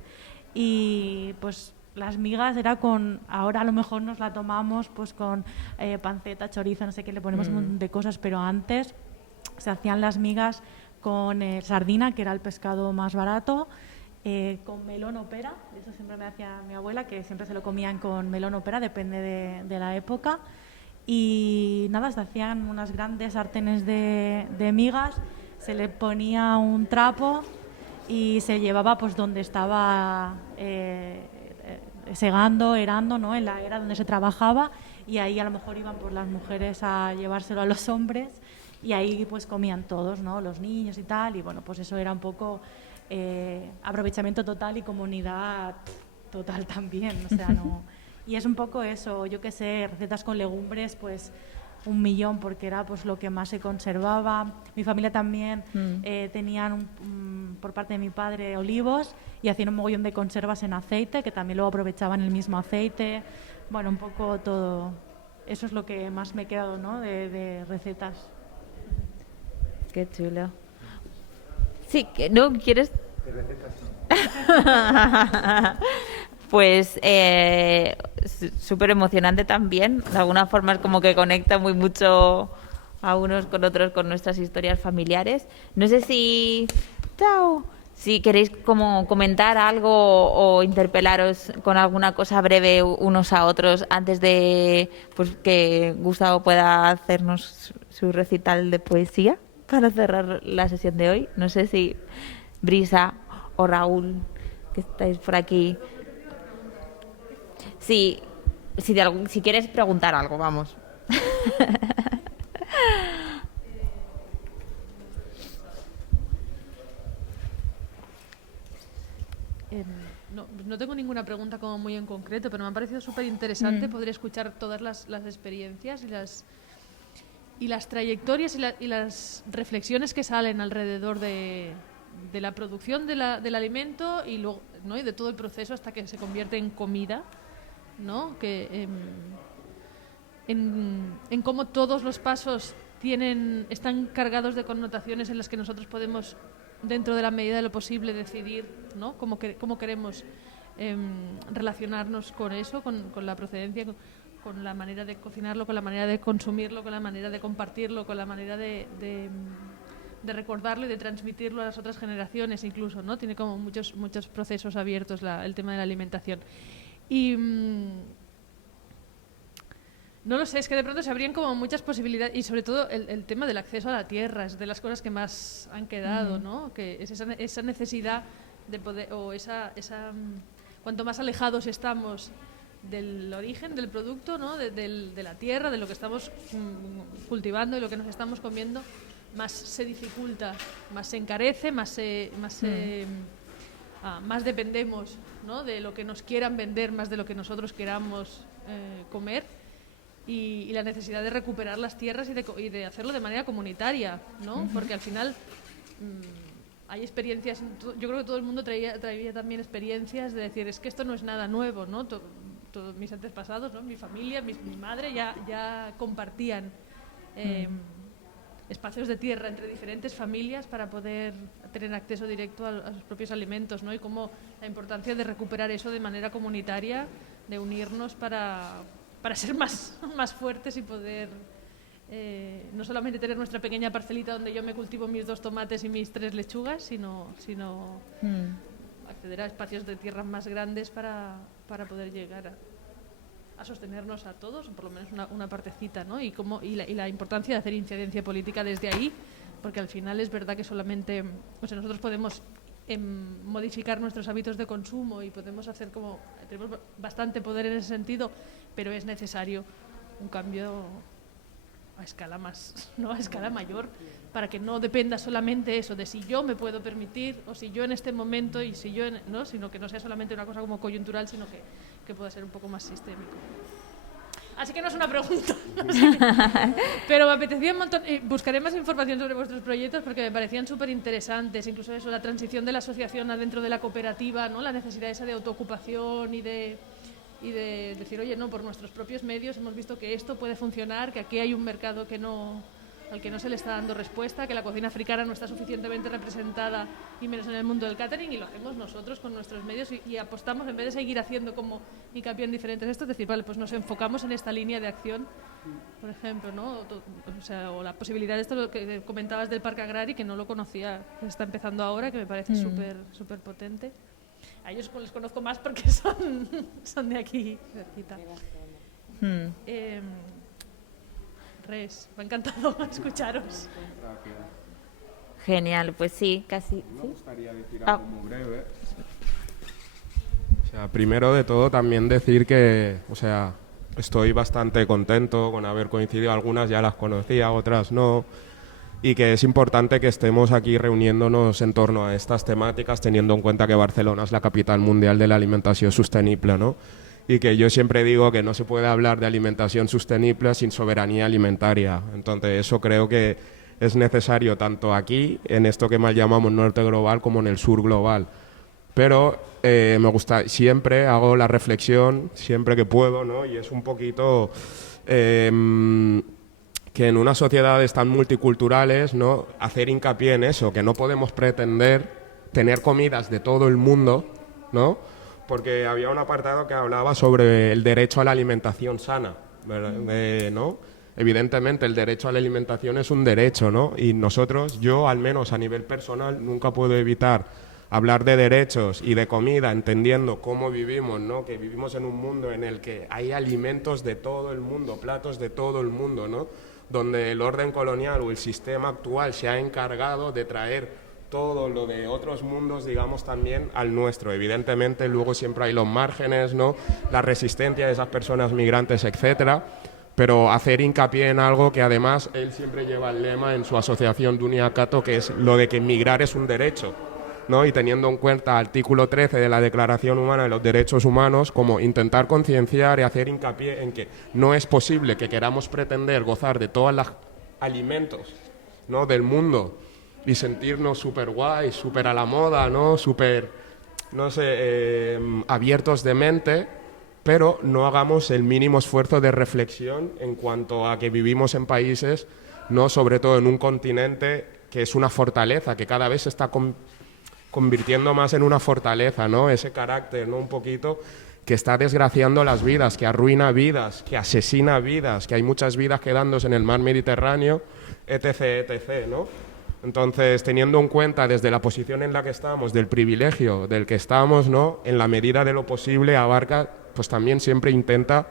Y pues las migas era ahora a lo mejor nos la tomamos pues con panceta, chorizo, no sé qué, le ponemos un montón de cosas, pero antes se hacían las migas con sardina, que era el pescado más barato, con melón o pera. Eso siempre me hacía mi abuela, que siempre se lo comían con melón o pera, depende de la época. Y nada, se hacían unas grandes sartenes de migas, se le ponía un trapo y se llevaba pues donde estaba segando, erando, ¿no? En la era donde se trabajaba, y ahí a lo mejor iban pues las mujeres a llevárselo a los hombres, y ahí pues comían todos, ¿no? Los niños y tal, y bueno, pues eso era un poco aprovechamiento total y comunidad total también, o sea, no... Y es un poco eso, yo qué sé, recetas con legumbres, pues 1.000.000, porque era pues lo que más se conservaba. Mi familia también tenían, por parte de mi padre, olivos, y hacían un mogollón de conservas en aceite, que también luego aprovechaban el mismo aceite. Bueno, un poco todo eso es lo que más me he quedado, ¿no? De recetas. Qué chulo. Sí, que ¿no quieres? De recetas no. Pues súper emocionante también. De alguna forma es como que conecta muy mucho a unos con otros con nuestras historias familiares. No sé si... ¡Chao! Si queréis como comentar algo o interpelaros con alguna cosa breve unos a otros antes de pues, que Gustavo pueda hacernos su recital de poesía para cerrar la sesión de hoy. No sé si Brisa o Raúl, que estáis por aquí, si quieres preguntar algo, vamos. No tengo ninguna pregunta como muy en concreto, pero me ha parecido súper interesante poder escuchar todas las experiencias y las trayectorias y las reflexiones que salen alrededor de la producción del alimento y luego, ¿no? Y de todo el proceso hasta que se convierte en comida, ¿no? Que en cómo todos los pasos están cargados de connotaciones en las que nosotros podemos, dentro de la medida de lo posible, decidir, ¿no? cómo queremos relacionarnos con eso, con la procedencia, con la manera de cocinarlo, con la manera de consumirlo, con la manera de compartirlo, con la manera de recordarlo y de transmitirlo a las otras generaciones incluso, ¿no? Tiene como muchos procesos abiertos el tema de la alimentación. Y no lo sé, es que de pronto se abrían como muchas posibilidades y sobre todo el tema del acceso a la tierra es de las cosas que más han quedado, ¿no? Que es esa necesidad de poder, o cuanto más alejados estamos del origen del producto, ¿no? de la tierra, de lo que estamos cultivando y lo que nos estamos comiendo, más se dificulta, más se encarece, más dependemos, ¿no? de lo que nos quieran vender, más de lo que nosotros queramos comer. Y la necesidad de recuperar las tierras y de hacerlo de manera comunitaria, ¿no? Porque al final hay experiencias, yo creo que todo el mundo traía también experiencias de decir, es que esto no es nada nuevo, ¿no? Todos mis antepasados, ¿no? Mi familia, mi madre ya compartían espacios de tierra entre diferentes familias para poder tener acceso directo a sus propios alimentos, ¿no? Y cómo la importancia de recuperar eso de manera comunitaria, de unirnos para ser más fuertes y poder no solamente tener nuestra pequeña parcelita donde yo me cultivo mis 2 tomates y mis 3 lechugas, sino acceder a espacios de tierra más grandes para poder llegar a sostenernos a todos, o por lo menos una partecita, ¿no? Y la importancia de hacer incidencia política desde ahí, porque al final es verdad que solamente, o sea, nosotros podemos modificar nuestros hábitos de consumo y podemos tenemos bastante poder en ese sentido, pero es necesario un cambio a escala a escala mayor, para que no dependa solamente eso de si yo me puedo permitir o si yo en este momento y si yo no, sino que no sea solamente una cosa como coyuntural, sino que pueda ser un poco más sistémico. Así que no es una pregunta, pero me apetecía un montón. Buscaré más información sobre vuestros proyectos porque me parecían súper interesantes, incluso eso, la transición de la asociación adentro de la cooperativa, ¿no? La necesidad esa de autoocupación y de decir, oye, no, por nuestros propios medios hemos visto que esto puede funcionar, que aquí hay un mercado al que no se le está dando respuesta, que la cocina africana no está suficientemente representada, y menos en el mundo del catering, y lo hacemos nosotros con nuestros medios y apostamos, en vez de seguir haciendo como hincapié en diferentes esto, es decir, vale, pues nos enfocamos en esta línea de acción, por ejemplo, ¿no? O la posibilidad de esto, lo que comentabas del parque agrario, que no lo conocía, que está empezando ahora, que me parece súper potente. A ellos les conozco más porque son de aquí, cerquita. Res, me ha encantado escucharos. Genial, pues sí, casi. Me gustaría decir algo muy breve. O sea, primero de todo también decir que, o sea, estoy bastante contento con haber coincidido, algunas ya las conocía, otras no, y que es importante que estemos aquí reuniéndonos en torno a estas temáticas, teniendo en cuenta que Barcelona es la capital mundial de la alimentación sostenible, ¿no? Y que yo siempre digo que no se puede hablar de alimentación sostenible sin soberanía alimentaria. Entonces eso creo que es necesario tanto aquí, en esto que mal llamamos norte global, como en el sur global. Pero me gusta, siempre hago la reflexión, siempre que puedo, ¿no? Y es un poquito que en unas sociedades tan multiculturales, ¿no?, hacer hincapié en eso, que no podemos pretender tener comidas de todo el mundo, ¿no?, porque había un apartado que hablaba sobre el derecho a la alimentación sana, ¿no? Evidentemente el derecho a la alimentación es un derecho, ¿no? Y nosotros, yo al menos a nivel personal, nunca puedo evitar hablar de derechos y de comida, entendiendo cómo vivimos, ¿no?, que vivimos en un mundo en el que hay alimentos de todo el mundo, platos de todo el mundo, ¿no?, donde el orden colonial o el sistema actual se ha encargado de traer todo lo de otros mundos, digamos, también al nuestro. Evidentemente, luego siempre hay los márgenes, ¿no?, la resistencia de esas personas migrantes, etcétera, pero hacer hincapié en algo que además él siempre lleva el lema en su asociación Dunia Cato, que es lo de que migrar es un derecho, ¿no? Y teniendo en cuenta el artículo 13 de la Declaración Humana de los Derechos Humanos, como intentar concienciar y hacer hincapié en que no es posible que queramos pretender gozar de todos los alimentos, ¿no?, del mundo y sentirnos súper guay, súper a la moda, ¿no?, súper, no sé, abiertos de mente, pero no hagamos el mínimo esfuerzo de reflexión en cuanto a que vivimos en países, ¿no?, sobre todo en un continente que es una fortaleza, que cada vez se está convirtiendo más en una fortaleza, ¿no?, ese carácter, ¿no?, un poquito, que está desgraciando las vidas, que arruina vidas, que asesina vidas, que hay muchas vidas quedándose en el mar Mediterráneo, etc., etc., ¿no? Entonces, teniendo en cuenta desde la posición en la que estamos, del privilegio del que estamos, ¿no?, en la medida de lo posible, Abarca pues también siempre intenta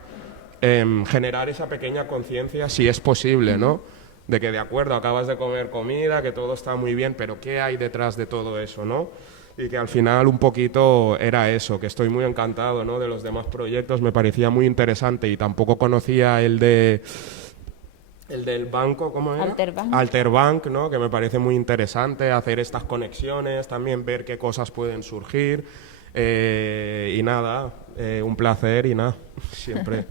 generar esa pequeña conciencia, si es posible, ¿no?, de que de acuerdo, acabas de comer comida, que todo está muy bien, pero ¿qué hay detrás de todo eso, no? Y que al final un poquito era eso, que estoy muy encantado, ¿no?, de los demás proyectos, me parecía muy interesante y tampoco conocía el del banco, ¿cómo era? Alterbank. Alterbank, ¿no?, que me parece muy interesante hacer estas conexiones, también ver qué cosas pueden surgir, y nada, un placer y nada, siempre.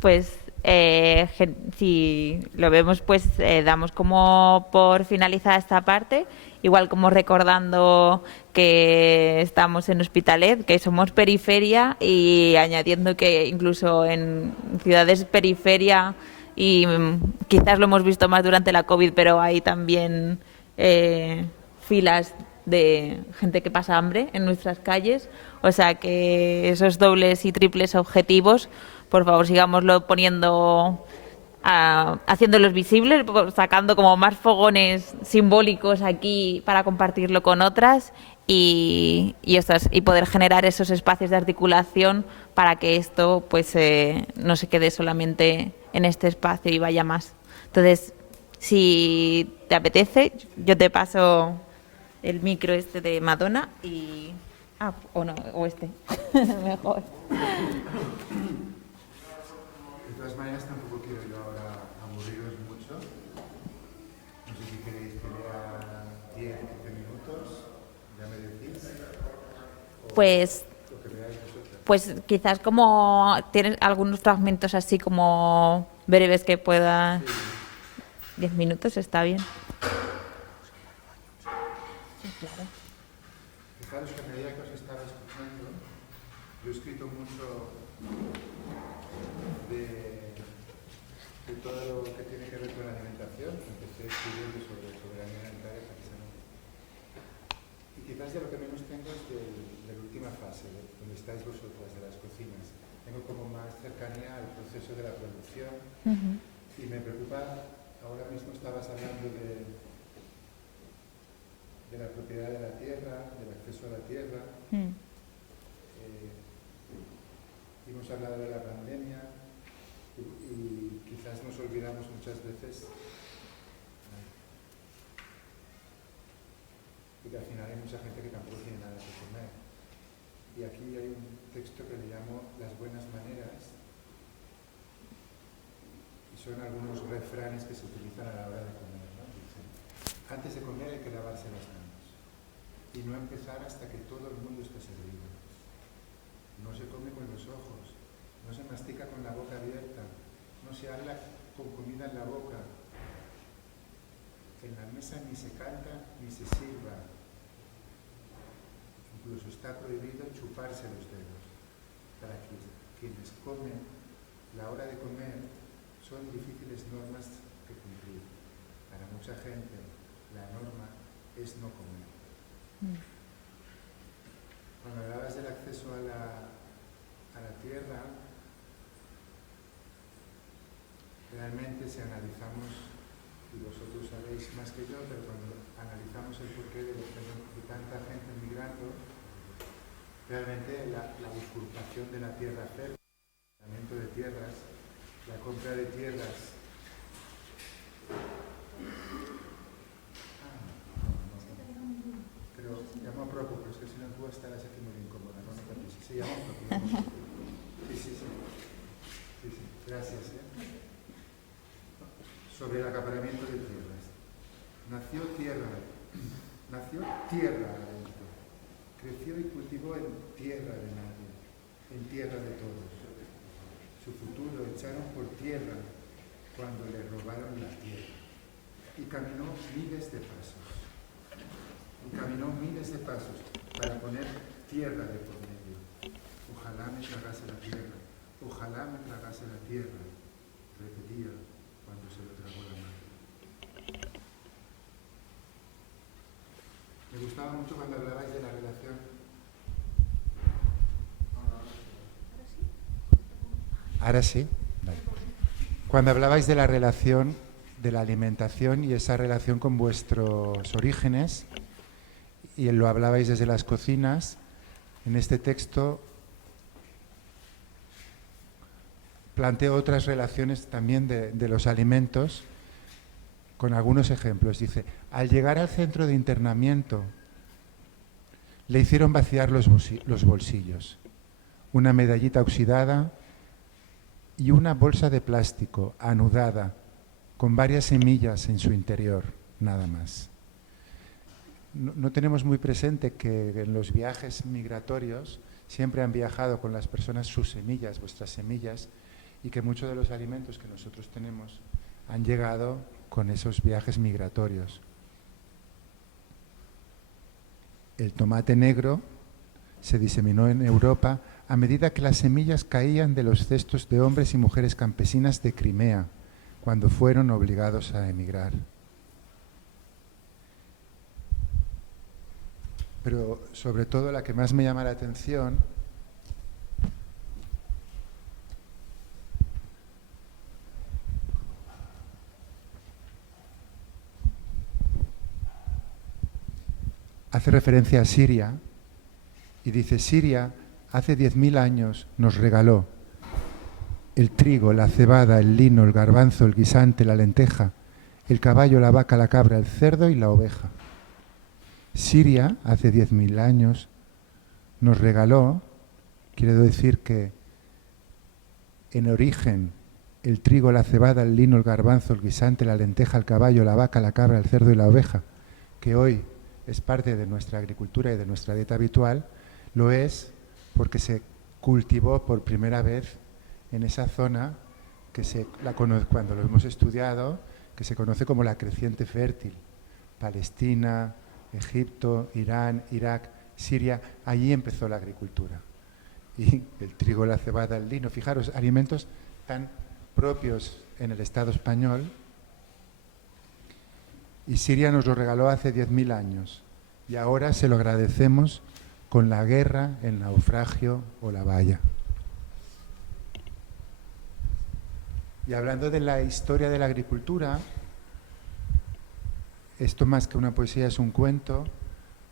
Pues si lo vemos, pues damos como por finalizada esta parte, igual como recordando que estamos en Hospitalet, que somos periferia, y añadiendo que incluso en ciudades periferia, y quizás lo hemos visto más durante la COVID, pero hay también filas de gente que pasa hambre en nuestras calles, o sea que esos dobles y triples objetivos, por favor, sigámoslo poniendo, haciéndolos visibles, sacando como más fogones simbólicos aquí para compartirlo con otras y poder generar esos espacios de articulación para que esto pues no se quede solamente en este espacio y vaya más. Entonces, si te apetece, yo te paso el micro este de Madonna y... o no, o este, mejor. De todas maneras, tampoco quiero yo ahora aburriros mucho. No sé si queréis que lea 10, 15 minutos, ya me decís. Pues quizás como tienes algunos fragmentos así como breves que pueda... 10 minutos está bien. Fijaros que a medida que os estaba escuchando, yo he escrito mucho de todo lo que tiene que ver con la alimentación. Empecé escribiendo sobre soberanía alimentaria precisamente. Y quizás de lo que menos tengo es de la última fase, donde estáis vosotras, de las cocinas. Tengo como más cercanía al proceso de la producción. Y me preocupa, ahora mismo estabas hablando de la propiedad de la tierra, del acceso a la tierra. Hemos hablado de la pandemia y quizás nos olvidamos muchas veces de que al final hay mucha gente que tampoco tiene nada que comer. Y aquí hay un texto que le llamo Las buenas maneras, y son algunos refranes que se utilizan a la hora de comer, ¿no? Dicen, antes de comer hay que lavarse las manos y no empezar hasta que todo el mundo esté servido. No se come con los ojos, no se mastica con la boca abierta, no se habla con comida en la boca. En la mesa ni se canta ni se sirva. Incluso está prohibido chuparse los dedos para que quienes comen la hora de comer son difíciles normas que cumplir. Para mucha gente la norma es no comer. Cuando hablabas del acceso a la tierra, realmente si analizamos, y vosotros sabéis más que yo, pero cuando analizamos el porqué de tanta gente migrando, realmente la usurpación de la tierra fértil, el arrendamiento de tierras, la compra de tierras. Pero llamo propio, pero es que si no tú estarás aquí muy incómoda, no te preocupes. Sí, llamo propio. Sí. Gracias. Sobre el acaparamiento de tierras. Nació tierra adentro. Creció y cultivó en tierra de nadie, en tierra de todos. Su futuro echaron por tierra cuando le robaron la tierra. Y caminó miles de pasos para poner tierra de por medio. Ojalá me tragase la tierra, repetía cuando se lo tragó la madre. Me gustaba mucho cuando hablabais de la relación. Ahora sí. Vale. Cuando hablabais de la relación de la alimentación y esa relación con vuestros orígenes, y lo hablabais desde las cocinas, en este texto planteo otras relaciones también de los alimentos, con algunos ejemplos. Dice, al llegar al centro de internamiento, le hicieron vaciar los bolsillos, una medallita oxidada y una bolsa de plástico anudada, con varias semillas en su interior, nada más. No tenemos muy presente que en los viajes migratorios siempre han viajado con las personas sus semillas, vuestras semillas, y que muchos de los alimentos que nosotros tenemos han llegado con esos viajes migratorios. El tomate negro se diseminó en Europa a medida que las semillas caían de los cestos de hombres y mujeres campesinas de Crimea, cuando fueron obligados a emigrar. Pero sobre todo la que más me llama la atención hace referencia a Siria y dice, Siria hace 10.000 años nos regaló el trigo, la cebada, el lino, el garbanzo, el guisante, la lenteja, el caballo, la vaca, la cabra, el cerdo y la oveja. Siria hace 10.000 años nos regaló, quiero decir que en origen el trigo, la cebada, el lino, el garbanzo, el guisante, la lenteja, el caballo, la vaca, la cabra, el cerdo y la oveja, que hoy es parte de nuestra agricultura y de nuestra dieta habitual, lo es porque se cultivó por primera vez en esa zona que cuando lo hemos estudiado, que se conoce como la creciente fértil, Palestina, Egipto, Irán, Irak, Siria, allí empezó la agricultura. Y el trigo, la cebada, el lino, fijaros, alimentos tan propios en el Estado español, y Siria nos lo regaló hace 10.000 años, y ahora se lo agradecemos con la guerra, el naufragio o la valla. Y hablando de la historia de la agricultura, esto más que una poesía es un cuento,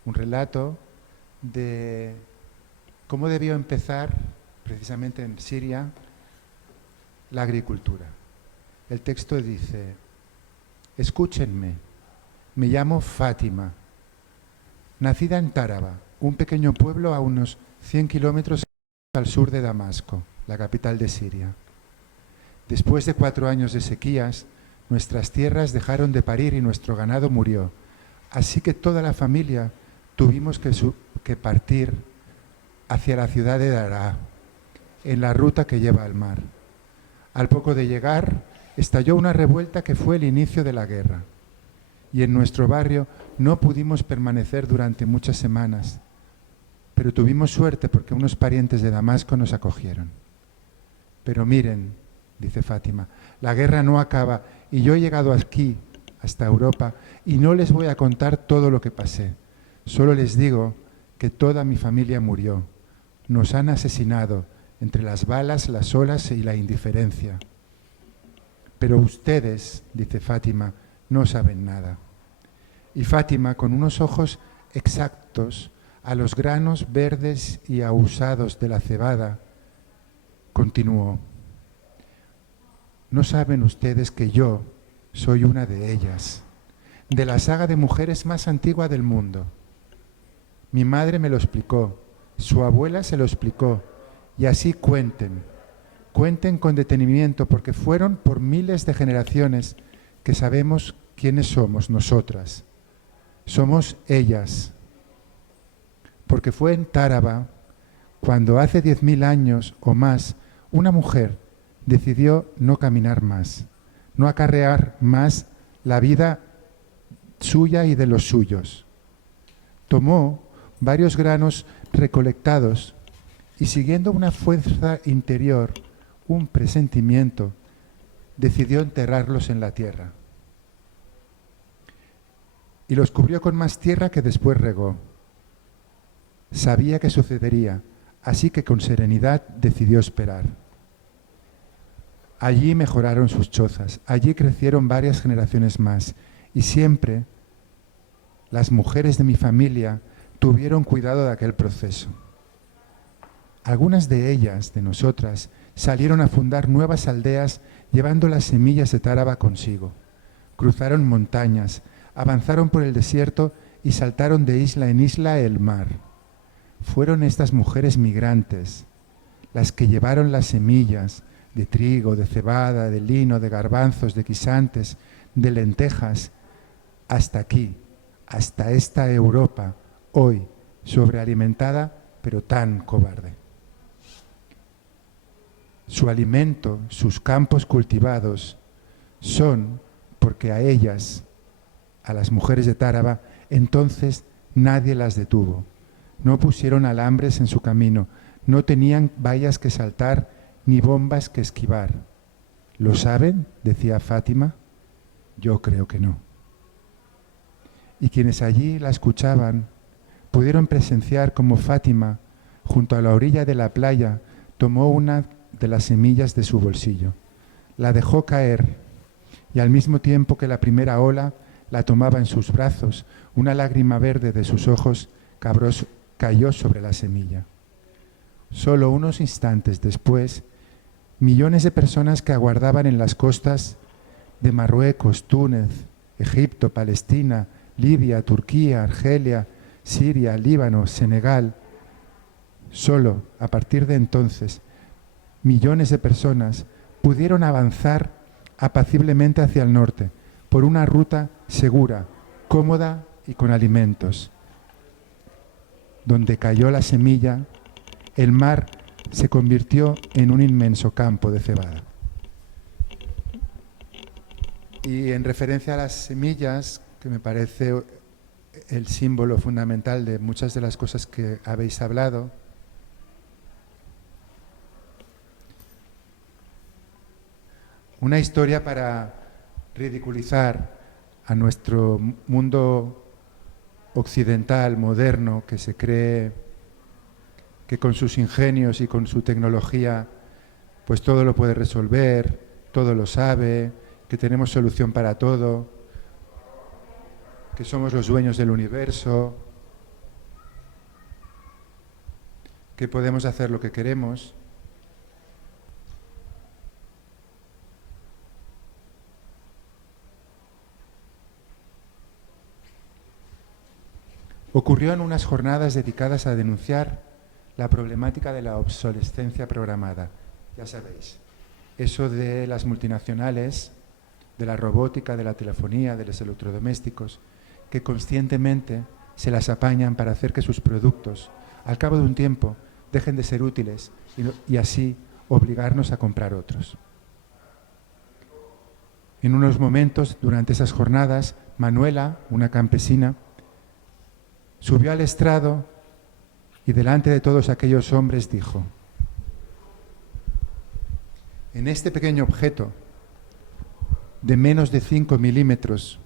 un relato de cómo debió empezar precisamente en Siria la agricultura. El texto dice, escúchenme, me llamo Fátima, nacida en Táraba, un pequeño pueblo a unos 100 kilómetros al sur de Damasco, la capital de Siria. Después de 4 años de sequías, nuestras tierras dejaron de parir y nuestro ganado murió. Así que toda la familia tuvimos que partir hacia la ciudad de Daraa, en la ruta que lleva al mar. Al poco de llegar, estalló una revuelta que fue el inicio de la guerra. Y en nuestro barrio no pudimos permanecer durante muchas semanas, pero tuvimos suerte porque unos parientes de Damasco nos acogieron. Pero miren, dice Fátima. La guerra no acaba y yo he llegado aquí, hasta Europa, y no les voy a contar todo lo que pasé. Solo les digo que toda mi familia murió. Nos han asesinado entre las balas, las olas y la indiferencia. Pero ustedes, dice Fátima, no saben nada. Y Fátima, con unos ojos exactos a los granos verdes y ahusados de la cebada, continuó. No saben ustedes que yo soy una de ellas, de la saga de mujeres más antigua del mundo. Mi madre me lo explicó, su abuela se lo explicó, y así cuenten con detenimiento, porque fueron por miles de generaciones que sabemos quiénes somos nosotras. Somos ellas. Porque fue en Táraba cuando hace 10.000 años o más una mujer decidió no caminar más, no acarrear más la vida suya y de los suyos. Tomó varios granos recolectados y, siguiendo una fuerza interior, un presentimiento, decidió enterrarlos en la tierra. Y los cubrió con más tierra que después regó. Sabía que sucedería, así que con serenidad decidió esperar. Allí mejoraron sus chozas, allí crecieron varias generaciones más, y siempre las mujeres de mi familia tuvieron cuidado de aquel proceso. Algunas de ellas, de nosotras, salieron a fundar nuevas aldeas llevando las semillas de Táraba consigo. Cruzaron montañas, avanzaron por el desierto y saltaron de isla en isla el mar. Fueron estas mujeres migrantes las que llevaron las semillas de trigo, de cebada, de lino, de garbanzos, de guisantes, de lentejas, hasta aquí, hasta esta Europa, hoy sobrealimentada, pero tan cobarde. Su alimento, sus campos cultivados, son porque a ellas, a las mujeres de Táraba, entonces nadie las detuvo. No pusieron alambres en su camino, no tenían vallas que saltar ni bombas que esquivar. ¿Lo saben?, decía Fátima. Yo creo que no. Y quienes allí la escuchaban pudieron presenciar cómo Fátima, junto a la orilla de la playa, tomó una de las semillas de su bolsillo, la dejó caer y al mismo tiempo que la primera ola la tomaba en sus brazos, una lágrima verde de sus ojos cayó sobre la semilla. Solo unos instantes después, millones de personas que aguardaban en las costas de Marruecos, Túnez, Egipto, Palestina, Libia, Turquía, Argelia, Siria, Líbano, Senegal, solo a partir de entonces, millones de personas pudieron avanzar apaciblemente hacia el norte, por una ruta segura, cómoda y con alimentos. Donde cayó la semilla, el mar se convirtió en un inmenso campo de cebada. Y en referencia a las semillas, que me parece el símbolo fundamental de muchas de las cosas que habéis hablado, una historia para ridiculizar a nuestro mundo occidental, moderno, que se cree que con sus ingenios y con su tecnología pues todo lo puede resolver, todo lo sabe, que tenemos solución para todo, que somos los dueños del universo, que podemos hacer lo que queremos. Ocurrió en unas jornadas dedicadas a denunciar la problemática de la obsolescencia programada. Ya sabéis, eso de las multinacionales, de la robótica, de la telefonía, de los electrodomésticos, que conscientemente se las apañan para hacer que sus productos, al cabo de un tiempo, dejen de ser útiles y así obligarnos a comprar otros. En unos momentos, durante esas jornadas, Manuela, una campesina, subió al estrado y delante de todos aquellos hombres dijo: En este pequeño objeto de menos de 5 milímetros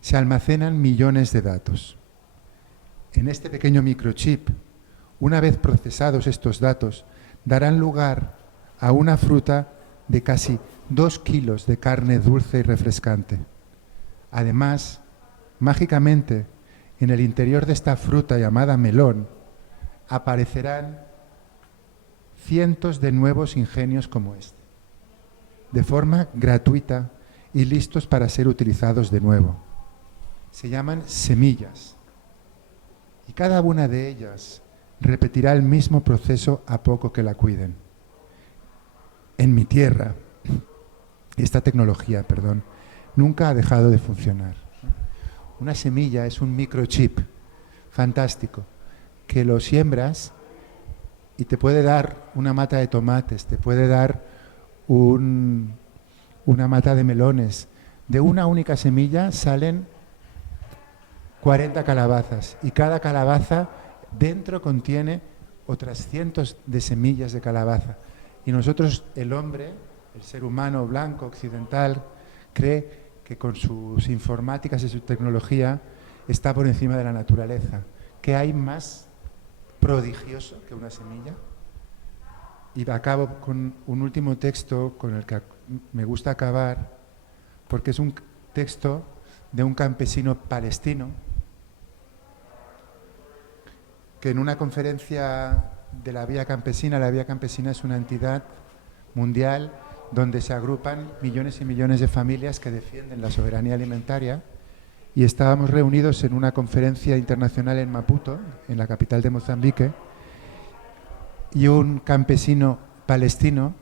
se almacenan millones de datos. En este pequeño microchip, una vez procesados estos datos, darán lugar a una fruta de casi 2 kilos de carne dulce y refrescante. Además, mágicamente, en el interior de esta fruta llamada melón, aparecerán cientos de nuevos ingenios como este, de forma gratuita y listos para ser utilizados de nuevo. Se llaman semillas, y cada una de ellas repetirá el mismo proceso a poco que la cuiden. En mi tierra, esta tecnología, nunca ha dejado de funcionar. Una semilla es un microchip fantástico que lo siembras y te puede dar una mata de tomates, te puede dar una mata de melones. De una única semilla salen 40 calabazas y cada calabaza dentro contiene otras cientos de semillas de calabaza. Y nosotros, el hombre, el ser humano blanco, occidental, cree que con sus informáticas y su tecnología está por encima de la naturaleza. ¿Qué hay más prodigioso que una semilla? Y acabo con un último texto con el que me gusta acabar, porque es un texto de un campesino palestino que en una conferencia de la Vía Campesina es una entidad mundial donde se agrupan millones y millones de familias que defienden la soberanía alimentaria, y estábamos reunidos en una conferencia internacional en Maputo, en la capital de Mozambique, y un campesino palestino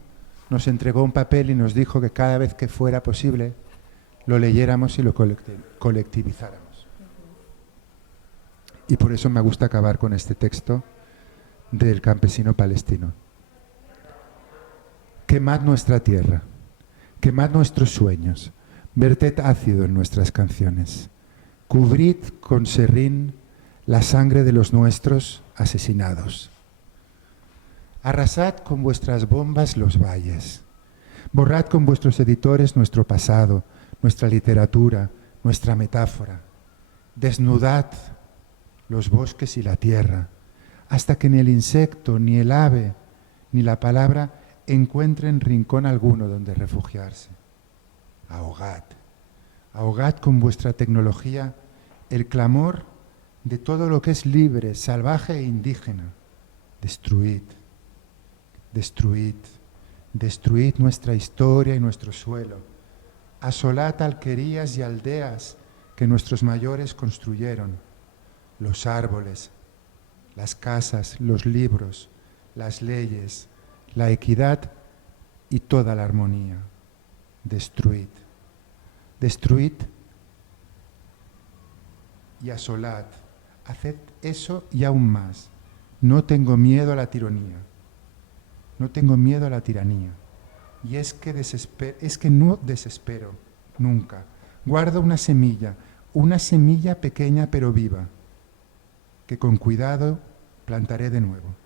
nos entregó un papel y nos dijo que cada vez que fuera posible lo leyéramos y lo colectivizáramos. Y por eso me gusta acabar con este texto del campesino palestino. Quemad nuestra tierra, quemad nuestros sueños, verted ácido en nuestras canciones, cubrid con serrín la sangre de los nuestros asesinados. Arrasad con vuestras bombas los valles, borrad con vuestros editores nuestro pasado, nuestra literatura, nuestra metáfora, desnudad los bosques y la tierra, hasta que ni el insecto, ni el ave, ni la palabra encuentren rincón alguno donde refugiarse. Ahogad, ahogad con vuestra tecnología el clamor de todo lo que es libre, salvaje e indígena. Destruid, destruid, destruid nuestra historia y nuestro suelo. Asolad alquerías y aldeas que nuestros mayores construyeron. Los árboles, las casas, los libros, las leyes, la equidad y toda la armonía. Destruid, destruid y asolad. Haced eso y aún más. No tengo miedo a la tiranía. No tengo miedo a la tiranía. Y es que no desespero nunca. Guardo una semilla pequeña pero viva, que con cuidado plantaré de nuevo.